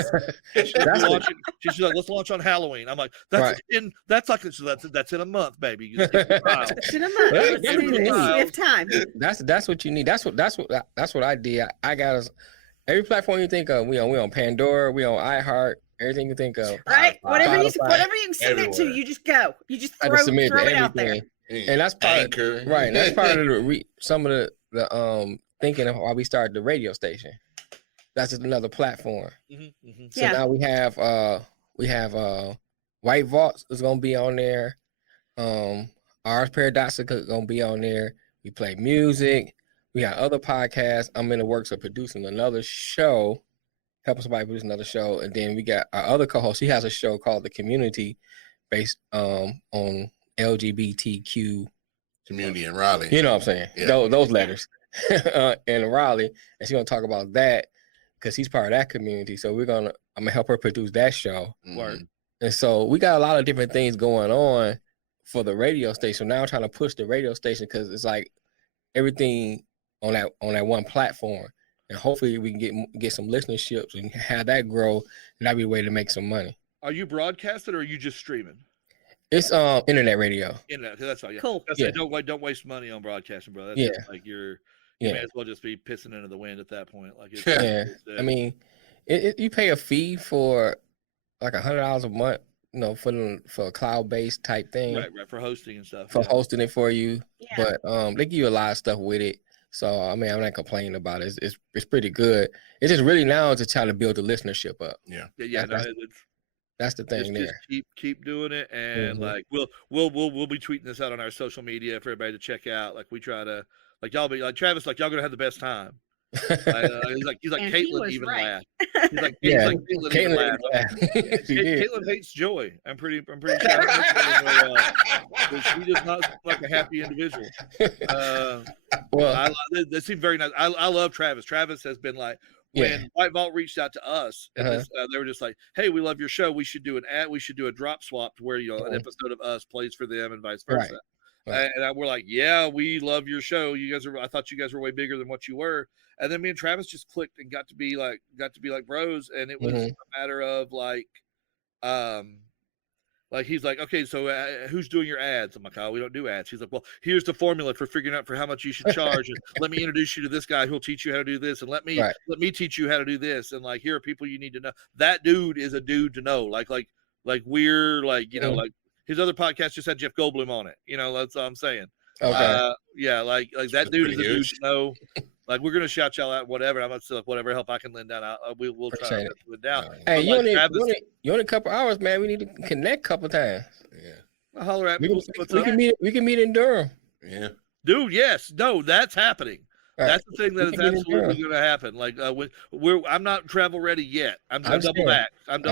She's like, let's launch on Halloween. I'm like, that's in a month, baby. It's in a month. Let's do this. We have time. That's what you need. That's what I did. I got us every platform you think of. We on Pandora, we on iHeart, everything you think of. Right. Whatever you can submit to, you just go. You just throw it out there. And that's part of, right. That's part of some of the thinking of why we started the radio station. That's just another platform. So now we have White Vaults is gonna be on there. Ars Paradoxica gonna be on there. We play music. We got other podcasts. I'm in the works of producing another show, helping somebody produce another show, and then we got our other co-host. He has a show called The Community, based on LGBTQ community in Raleigh. You know what I'm saying? Yeah. Those letters in Raleigh, and she's gonna talk about that because he's part of that community. So I'm gonna help her produce that show. And so we got a lot of different things going on for the radio station. Now I'm trying to push the radio station because it's like everything on that one platform, and hopefully we can get some listenerships and have that grow, and that'd be a way to make some money. Are you broadcasting or are you just streaming? It's internet radio. Internet, that's all. Yeah. Cool. Don't waste money on broadcasting, bro. That's like you may as well just be pissing into the wind at that point. Like I mean, you pay a fee for like $100 a month, you know, for a cloud-based type thing. Right, for hosting and stuff. For hosting it for you. Yeah. But they give you a lot of stuff with it. So I mean, I'm not complaining about it. It's pretty good. It's just really now to try to build the listenership up. That's the thing there. Just keep doing it, and like we'll be tweeting this out on our social media for everybody to check out. Like we try to, like y'all be like Travis, like y'all gonna have the best time. He's like Caitlin even laughed. He's like Caitlin even laughed. Caitlin hates joy. I'm pretty sure. She does not seem like a happy individual. That seemed very nice. I love Travis. Travis has been like, when White Vault reached out to us, and they were just like, "Hey, we love your show. We should do an ad. We should do a drop swap to where an episode of us plays for them and vice versa." Right. And we're like, "Yeah, we love your show. I thought you guys were way bigger than what you were." And then me and Travis just clicked and got to be like bros. And it was a matter of like he's like, okay, so who's doing your ads? I'm like, oh, we don't do ads. He's like, well, here's the formula for figuring out for how much you should charge. And let me introduce you to this guy who'll teach you how to do this. And let me teach you how to do this. And like, here are people you need to know. That dude is a dude to know. Like we're like, you know, like his other podcast just had Jeff Goldblum on it. You know, that's all I'm saying. Okay. Like that dude is a dude to know. Like we're gonna shout y'all out, whatever. I'm gonna say whatever help I can lend down. We'll try to lend it down. Hey, you only a couple hours, man. We need to connect a couple times. Yeah, I'll holler at me. We can meet in Durham. Yeah, dude. Yes, no, that's happening. Right. That's the thing that is absolutely going to happen. Like I'm not travel ready yet. I'm double back. I'm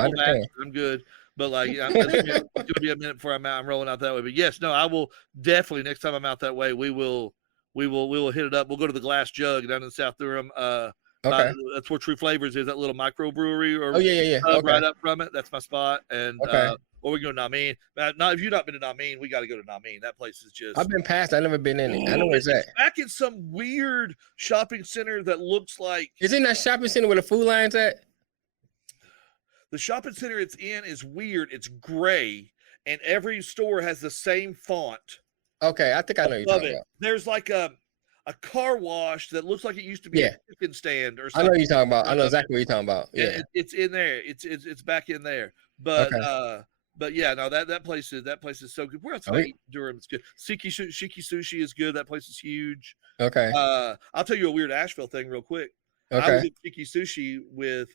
good. But like, it's going to be a minute before I'm rolling out that way. But yes, no, I will definitely next time I'm out that way. We will hit it up. We'll go to the Glass Jug down in South Durham. That's where True Flavors is, that little microbrewery. Right up from it. That's my spot. And or we can go to Nameen. Not if you've not been to Nameen, we got to go to Nameen. That place is just. I've been past. I've never been in it. I know where it's at. Back in some weird shopping center that looks like. Isn't that shopping center where the Food Lion's at? The shopping center it's in is weird. It's gray, and every store has the same font. Okay, I think I know you're talking about. There's like a car wash that looks like it used to be a chicken stand or something. I know you're talking about. I know exactly what you're talking about. Yeah, it's in there. It's back in there. But yeah, no, that place is so good. Where else? Durham's good. Shiki Sushi is good. That place is huge. Okay. I'll tell you a weird Asheville thing real quick. Okay. I was at Shiki Sushi with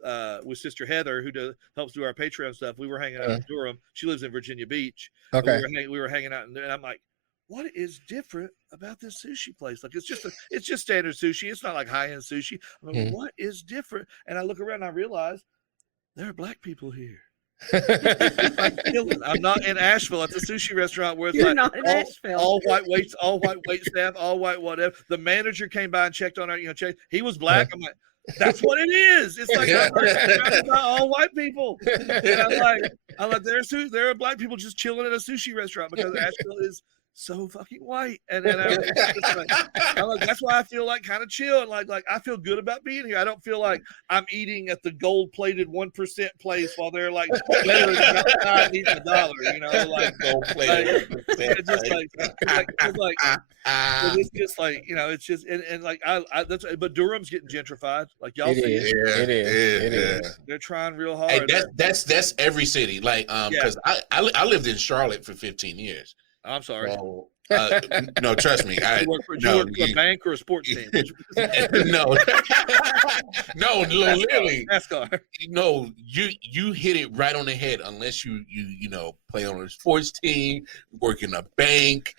Sister Heather, who helps do our Patreon stuff. We were hanging out in Durham. She lives in Virginia Beach. Okay. We were hanging out, and I'm like, what is different about this sushi place? Like, it's just standard sushi. It's not like high-end sushi. I'm like, what is different? And I look around and I realize there are black people here. I'm not in Asheville at the sushi restaurant where it's not in Asheville. All white wait staff, all white whatever. The manager came by and checked on our, he was black. I'm like, that's what it is. It's like all white people. And I'm like, there are black people just chilling at a sushi restaurant because Asheville is so fucking white, and I'm like, that's why I feel like kind of chill and like I feel good about being here. I don't feel like I'm eating at the gold-plated 1% place while they're like better than eating $1, like gold-plated. It's just like it's just and like I that's but Durham's getting gentrified, like y'all see it is. They're trying real hard. Hey, that's every city, like because I lived in Charlotte for 15 years. I'm sorry. No, trust me. You work for a bank or a sports team? No, literally. NASCAR. No, you hit it right on the head. Unless you play on a sports team, work in a bank,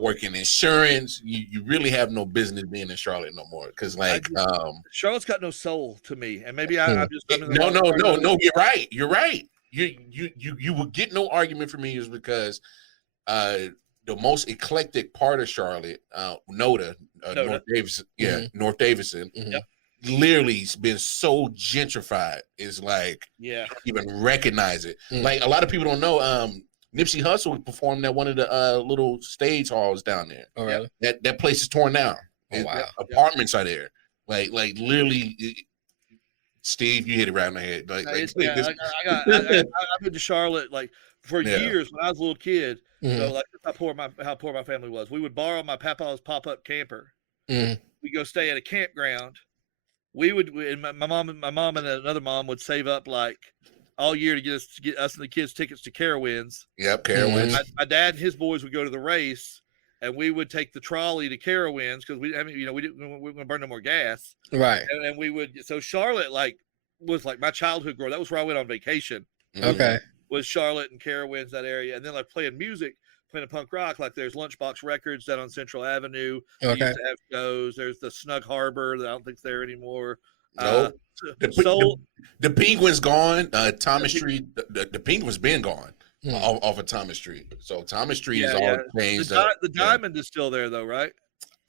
work in insurance, you really have no business being in Charlotte no more. Because Charlotte's got no soul to me, and maybe I'm just no. You're right. You will get no argument from me is because. The most eclectic part of Charlotte, North Davidson, North Davidson, literally has been so gentrified. Is like, can't even recognize it. Like a lot of people don't know. Nipsey Hussle performed at one of the little stage halls down there. Oh, really? That place is torn down. Oh, wow. Apartments are there. Like literally. Steve, you hit it right on the head. I've been to Charlotte like for years when I was a little kid. So like how poor my family was. We would borrow my papa's pop-up camper. We'd go stay at a campground. My mom and another mom would save up like all year to get us and the kids tickets to Carowinds. Yep, Carowinds. My dad and his boys would go to the race, and we would take the trolley to Carowinds because we didn't burn no more gas. Right. And we would. So Charlotte was like my childhood growth. That was where I went on vacation. Okay. Was Charlotte and Carowinds, that area, and then like playing a punk rock. Like there's Lunchbox Records down on Central Avenue. They used to have shows. There's the Snug Harbor that I don't think's there anymore. Nope. The Penguin's gone. Thomas Street. The Penguin's been gone off of Thomas Street. So Thomas Street is all changed. The Diamond is still there though, right?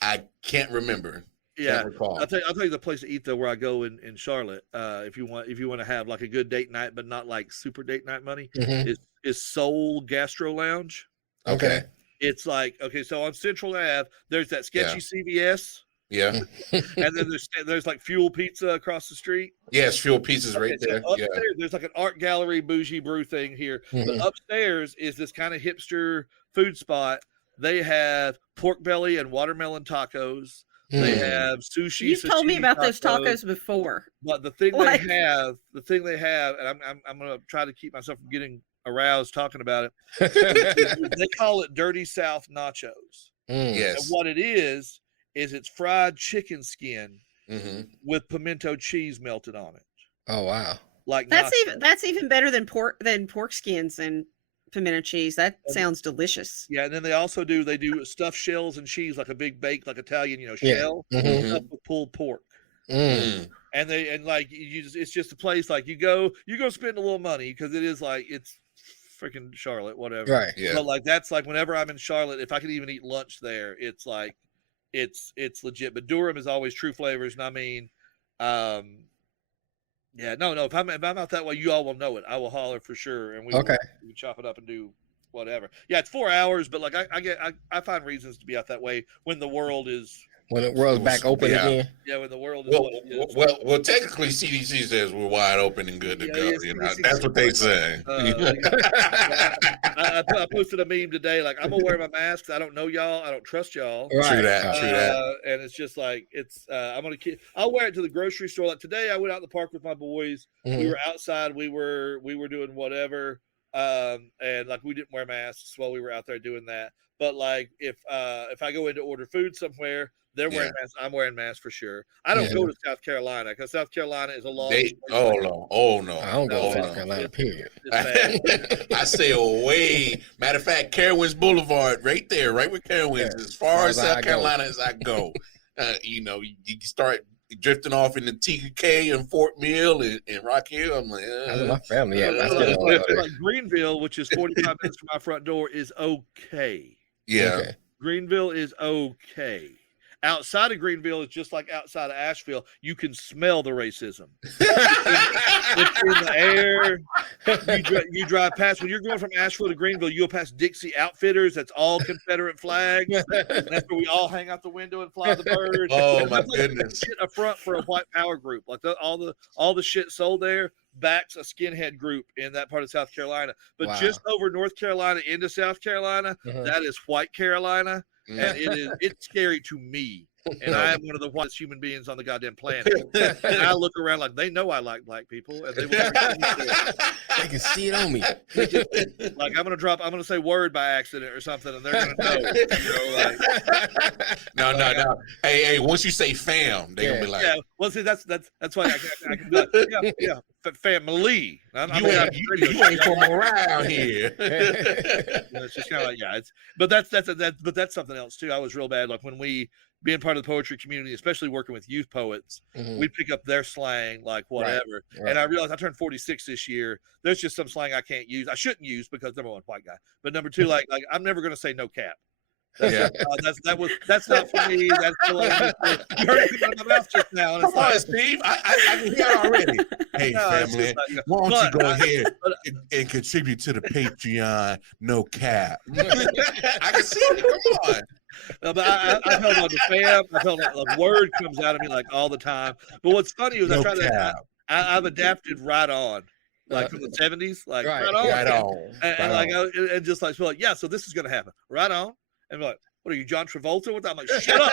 I can't remember. Yeah, I'll tell you the place to eat though where I go in Charlotte. If you want to have like a good date night, but not like super date night money, is Soul Gastro Lounge. Okay. It's like so on Central Ave, there's that sketchy CVS. Yeah. And then there's like Fuel Pizza across the street. Yes, Fuel Pizza's right there. So upstairs, there's like an art gallery bougie brew thing here. But upstairs is this kind of hipster food spot. They have pork belly and watermelon tacos. They have sushi. You've told me about those tacos before. But the thing they have, and I'm gonna try to keep myself from getting aroused talking about it. They call it Dirty South nachos. Yes. And what it is it's fried chicken skin with pimento cheese melted on it. Oh wow! Like that's even better than pork skins and pimento cheese. That sounds delicious. Yeah, and then they do stuffed shells and cheese, like a big baked, like Italian, shell stuffed with pulled pork. And it's just a place like you go spend a little money because it is like it's freaking Charlotte, whatever. Right. Yeah. But like that's like whenever I'm in Charlotte, if I could even eat lunch there, it's like it's legit. But Durham is always True Flavors, and I mean, Yeah, no. If I'm out that way, you all will know it. I will holler for sure, and we can chop it up and do whatever. Yeah, it's 4 hours, but like I find reasons to be out that way when the world is back open again. Yeah, when the world is well, technically CDC says we're wide open and good to go. You know, that's what they say. I posted a meme today. Like, I'm gonna wear my mask. I don't know y'all. I don't trust y'all. Right. True that. And it's just like I'll wear it to the grocery store. Like today, I went out in the park with my boys. We were outside. We were doing whatever. And like we didn't wear masks while we were out there doing that. But like if I go in to order food somewhere, they're wearing masks. I'm wearing masks for sure. I don't go to South Carolina because South Carolina is a law. Oh no! I don't go to South Carolina. Period. I stay away. Matter of fact, Carowinds Boulevard, right there, right where Carowinds is, as far as South Carolina as I go. You know, you start drifting off into TK and Fort Mill and Rock Hill. I'm like, my family. Like Greenville, which is 45 minutes from my front door, is okay. Yeah. Okay. Greenville is okay. Outside of Greenville is just like outside of Asheville. You can smell the racism. It's in the air. You drive past, when you're going from Asheville to Greenville, you'll pass Dixie Outfitters. That's all Confederate flags. That's where we all hang out the window and fly the birds. Oh my goodness! Shit up front for a white power group. Like all the shit sold there backs a skinhead group in that part of South Carolina. But just over North Carolina into South Carolina, that is white Carolina. And it's scary to me. And I am one of the whitest human beings on the goddamn planet. And I look around like they know I like black people, and they can see it on me. Like I'm gonna say word by accident or something, and they're gonna know. You know, like, no. Hey, once you say fam, they're gonna be like, Well, see, that's why I can be like, family. You ain't from around here. It's just kind of like but that's something else too. I was real bad like when we being part of the poetry community, especially working with youth poets, we pick up their slang like whatever. Right. And I realized I turned 46 this year. There's just some slang I can't use. I shouldn't use because number one, white guy, but number two, like I'm never going to say no cap. That's not for me. That's for you heard it in my mouth just now. And it's Come on, Steve. I can hear it already. Hey, family, why don't you go ahead and contribute to the Patreon? No cap. I can see it. Come on. No, but I held on to fam. I felt like a word comes out of me like all the time. But what's funny is I've adapted right on. Like from the 70s, like right on. And just like, so this is gonna happen. Right on. And like, what are you, John Travolta? With that? I'm like, shut up!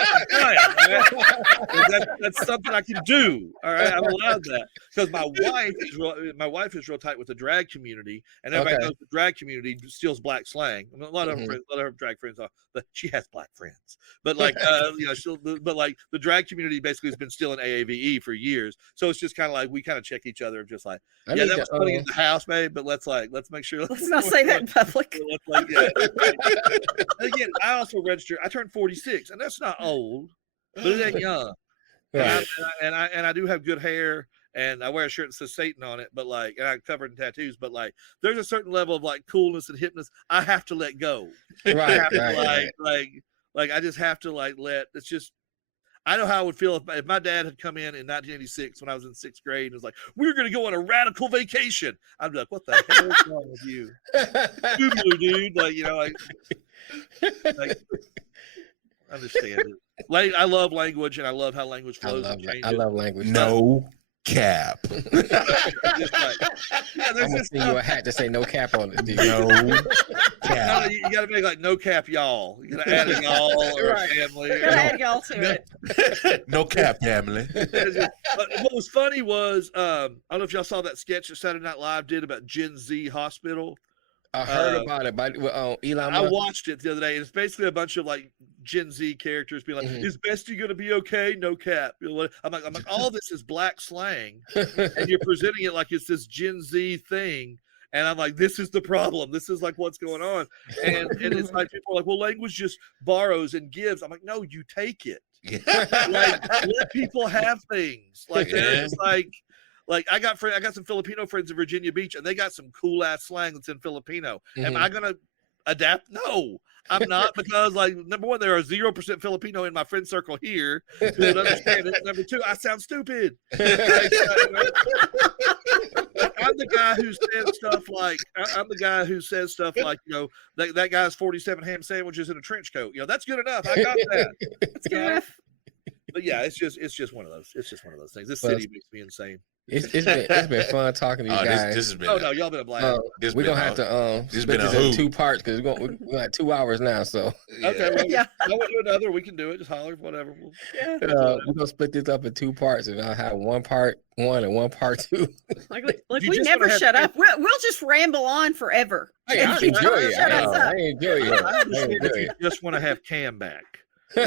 That's something I can do. All right, I'm allowed that because my wife is real tight with the drag community, and everybody knows the drag community steals black slang. I mean, a lot of her drag friends are, but she has black friends. But like, but like the drag community basically has been stealing AAVE for years. So it's just kind of like we kind of check each other, just like, that was funny in the house, babe. But let's make sure. Let's not say that in public. Again, I also register. I turned 46, and that's not old, but it ain't young. Right. And I do have good hair, and I wear a shirt that says Satan on it, but like, and I'm covered in tattoos, but like, there's a certain level of like coolness and hipness I have to let go. Right. Like I just have to like it's just. I know how I would feel if my dad had come in 1986 when I was in 6th grade and was like, "We're going to go on a radical vacation." I'd be like, "What the hell is wrong with you, dude?" Like, you know, like understand it. Like, I love language and I love how language flows. I love language. No cap. I'm gonna send you a hat to say no cap on it. Dude. No cap. No, you gotta make like no cap y'all. You gotta add a y'all or a family. You gotta add y'all to it. No cap family. What was funny was I don't know if y'all saw that sketch that Saturday Night Live did about Gen Z Hospital. I heard about it by Elon Musk. I watched it the other day, and it's basically a bunch of like Gen Z characters being like, "Is Bestie gonna be okay? No cap." I'm like, all this is black slang, and you're presenting it like it's this Gen Z thing, and I'm like, this is the problem. This is like what's going on, and it's like people are like, well, language just borrows and gives. I'm like, no, you take it. Like, let people have things. Like there's like I got some Filipino friends in Virginia Beach, and they got some cool ass slang that's in Filipino. Am I gonna adapt? No, I'm not, because like, number one, there are 0% Filipino in my friend circle here who would understand it. Number two, I sound stupid. Like, I'm the guy who says stuff like, you know, that guy's 47 ham sandwiches in a trench coat. You know, that's good enough. I got that. That's good enough. But yeah, it's just one of those. It's just one of those things. This city makes me insane. It's been fun talking to you guys. This has been y'all been a blast. We're gonna have to split this in 2 parts because we're at 2 hours now. So okay, well, I want to do another. We can do it. Just holler, whatever. We're gonna split this up in 2 parts, and I'll have 1 part 1 and 1 part 2. Like we never shut up. We'll just ramble on forever. Hey, I enjoy it. I enjoy it. I just want to have Cam back. You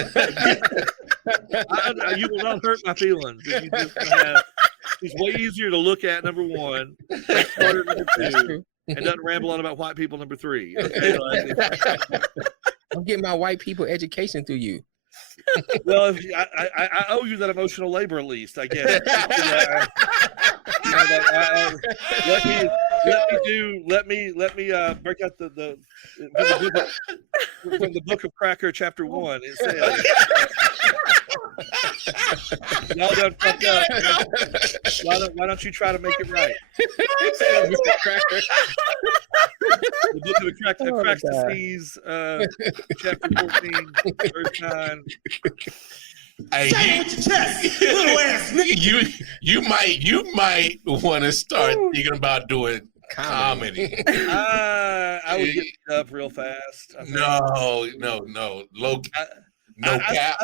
will not hurt my feelings. If you just have, he's way easier to look at, number one, smarter, number two, and doesn't ramble on about white people, number 3. Okay, I'm getting my white people education through you. Well, I owe you that emotional labor, at least, I guess. Let me break out from the book of Cracker, chapter 1. It says, y'all done fucked up. Why don't you try to make it right? The book of the Crackstacies, chapter 14, verse 9. Hey, you might want to start thinking about doing comedy. I would get up real fast. No. No cap.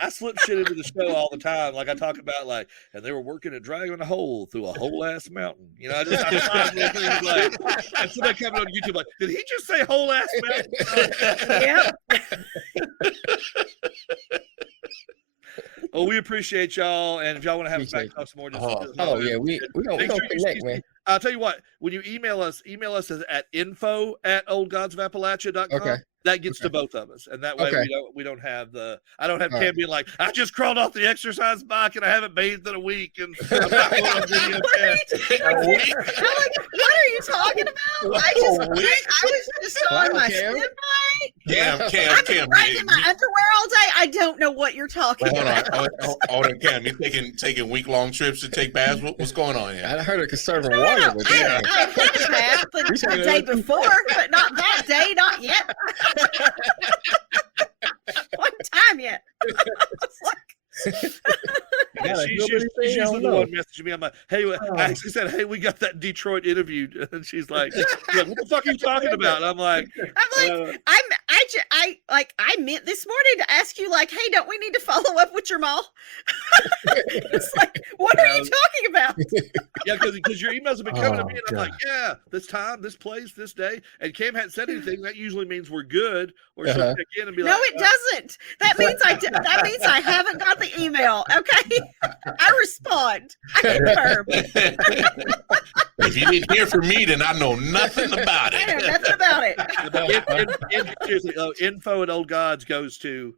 I slip shit into the show all the time. Like I talk about, like, and they were working and dragging a hole through a whole ass mountain. You know, I find little things like, and somebody coming on YouTube like, did he just say whole ass mountain? Yeah. Well, we appreciate y'all, and if y'all want to have us back talk some more, just yeah, we don't connect, man. I'll tell you what, when you email us at info@oldgodsofAppalachia.com. Okay. That gets to both of us, and that way we don't have I don't have Cam being like, I just crawled off the exercise bike and I haven't bathed in a week, and I'm not going on video chat. What are you talking about? I was just on my spin bike. Cam, I'm riding in my underwear all day. I don't know what you're talking about. Hold on, Cam. You taking week-long trips to take baths? What's going on here? I heard of conserving water, but I've had a bath the day before, but not that day, not yet. One time yet. She's usually the one messaging me. I'm like, hey, I actually said, hey, we got that Detroit interview, and she's like, what the fuck are you talking about? I'm like, I meant this morning to ask you, like, hey, don't we need to follow up with your mall? It's like, what are you talking about? Yeah, because your emails have been coming to me, and I'm like, yeah, this time, this place, this day, and Cam hadn't said anything. That usually means we're good, or she'll check in and be like, no, it doesn't. That means I haven't got the email. Okay, I respond. I confirm. If you didn't hear from me, then I know nothing about it. I know nothing about it. Seriously, info@oldgods goes to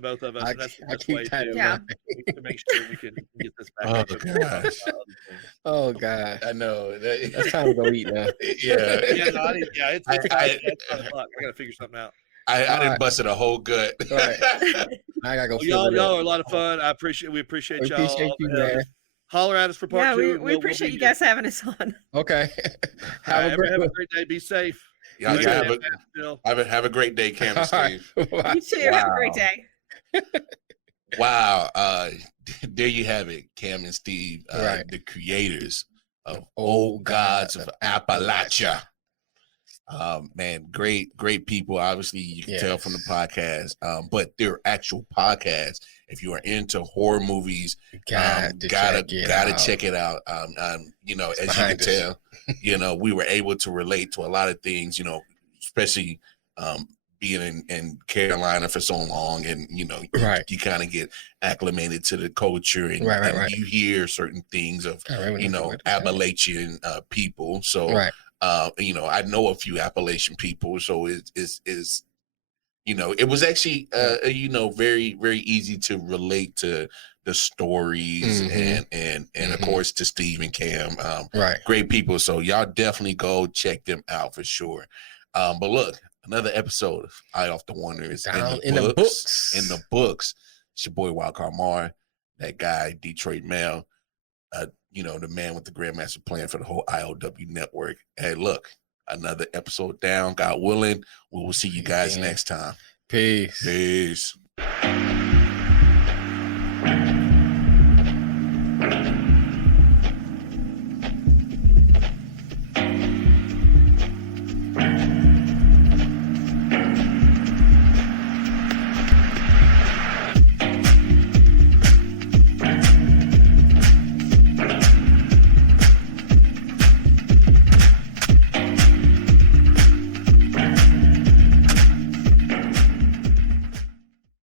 both of us, and that's the best way to make sure we can get this back. Oh God! I know. That's time to go eat now. It's 5 o'clock. I gotta figure something out. I didn't bust it a whole gut. Right. I gotta go. Y'all are a lot of fun. We appreciate y'all. Appreciate you, man. Holler at us for part 2. We appreciate you guys having us on. Okay. Have a great day. Be safe. Yeah, have a great day, Cam and Steve. You too. Wow. Have a great day. Wow. There you have it, Cam and Steve, the creators of Old Gods of Appalachia. Man, great people. Obviously, you can tell from the podcast, but they're actual podcasts. If you are into horror movies, gotta check it out. You know, as you can tell, you know, we were able to relate to a lot of things, you know, especially being in Carolina for so long, and you know, you kind of get acclimated to the culture, and, and you hear certain things of you know, Appalachian people. So you know, I know a few Appalachian people, so it's you know, it was actually you know, very, very easy to relate to the stories, and of course to Steve and Cam, great people. So y'all definitely go check them out for sure. But look, another episode of Eye Off the Wonder is in the books. In the books. It's your boy Wildcard Mar, that guy, Detroit Mail, the man with the Grandmaster plan for the whole IOW network. Hey, look, another episode down. God willing, we will see you guys next time. Peace. Peace.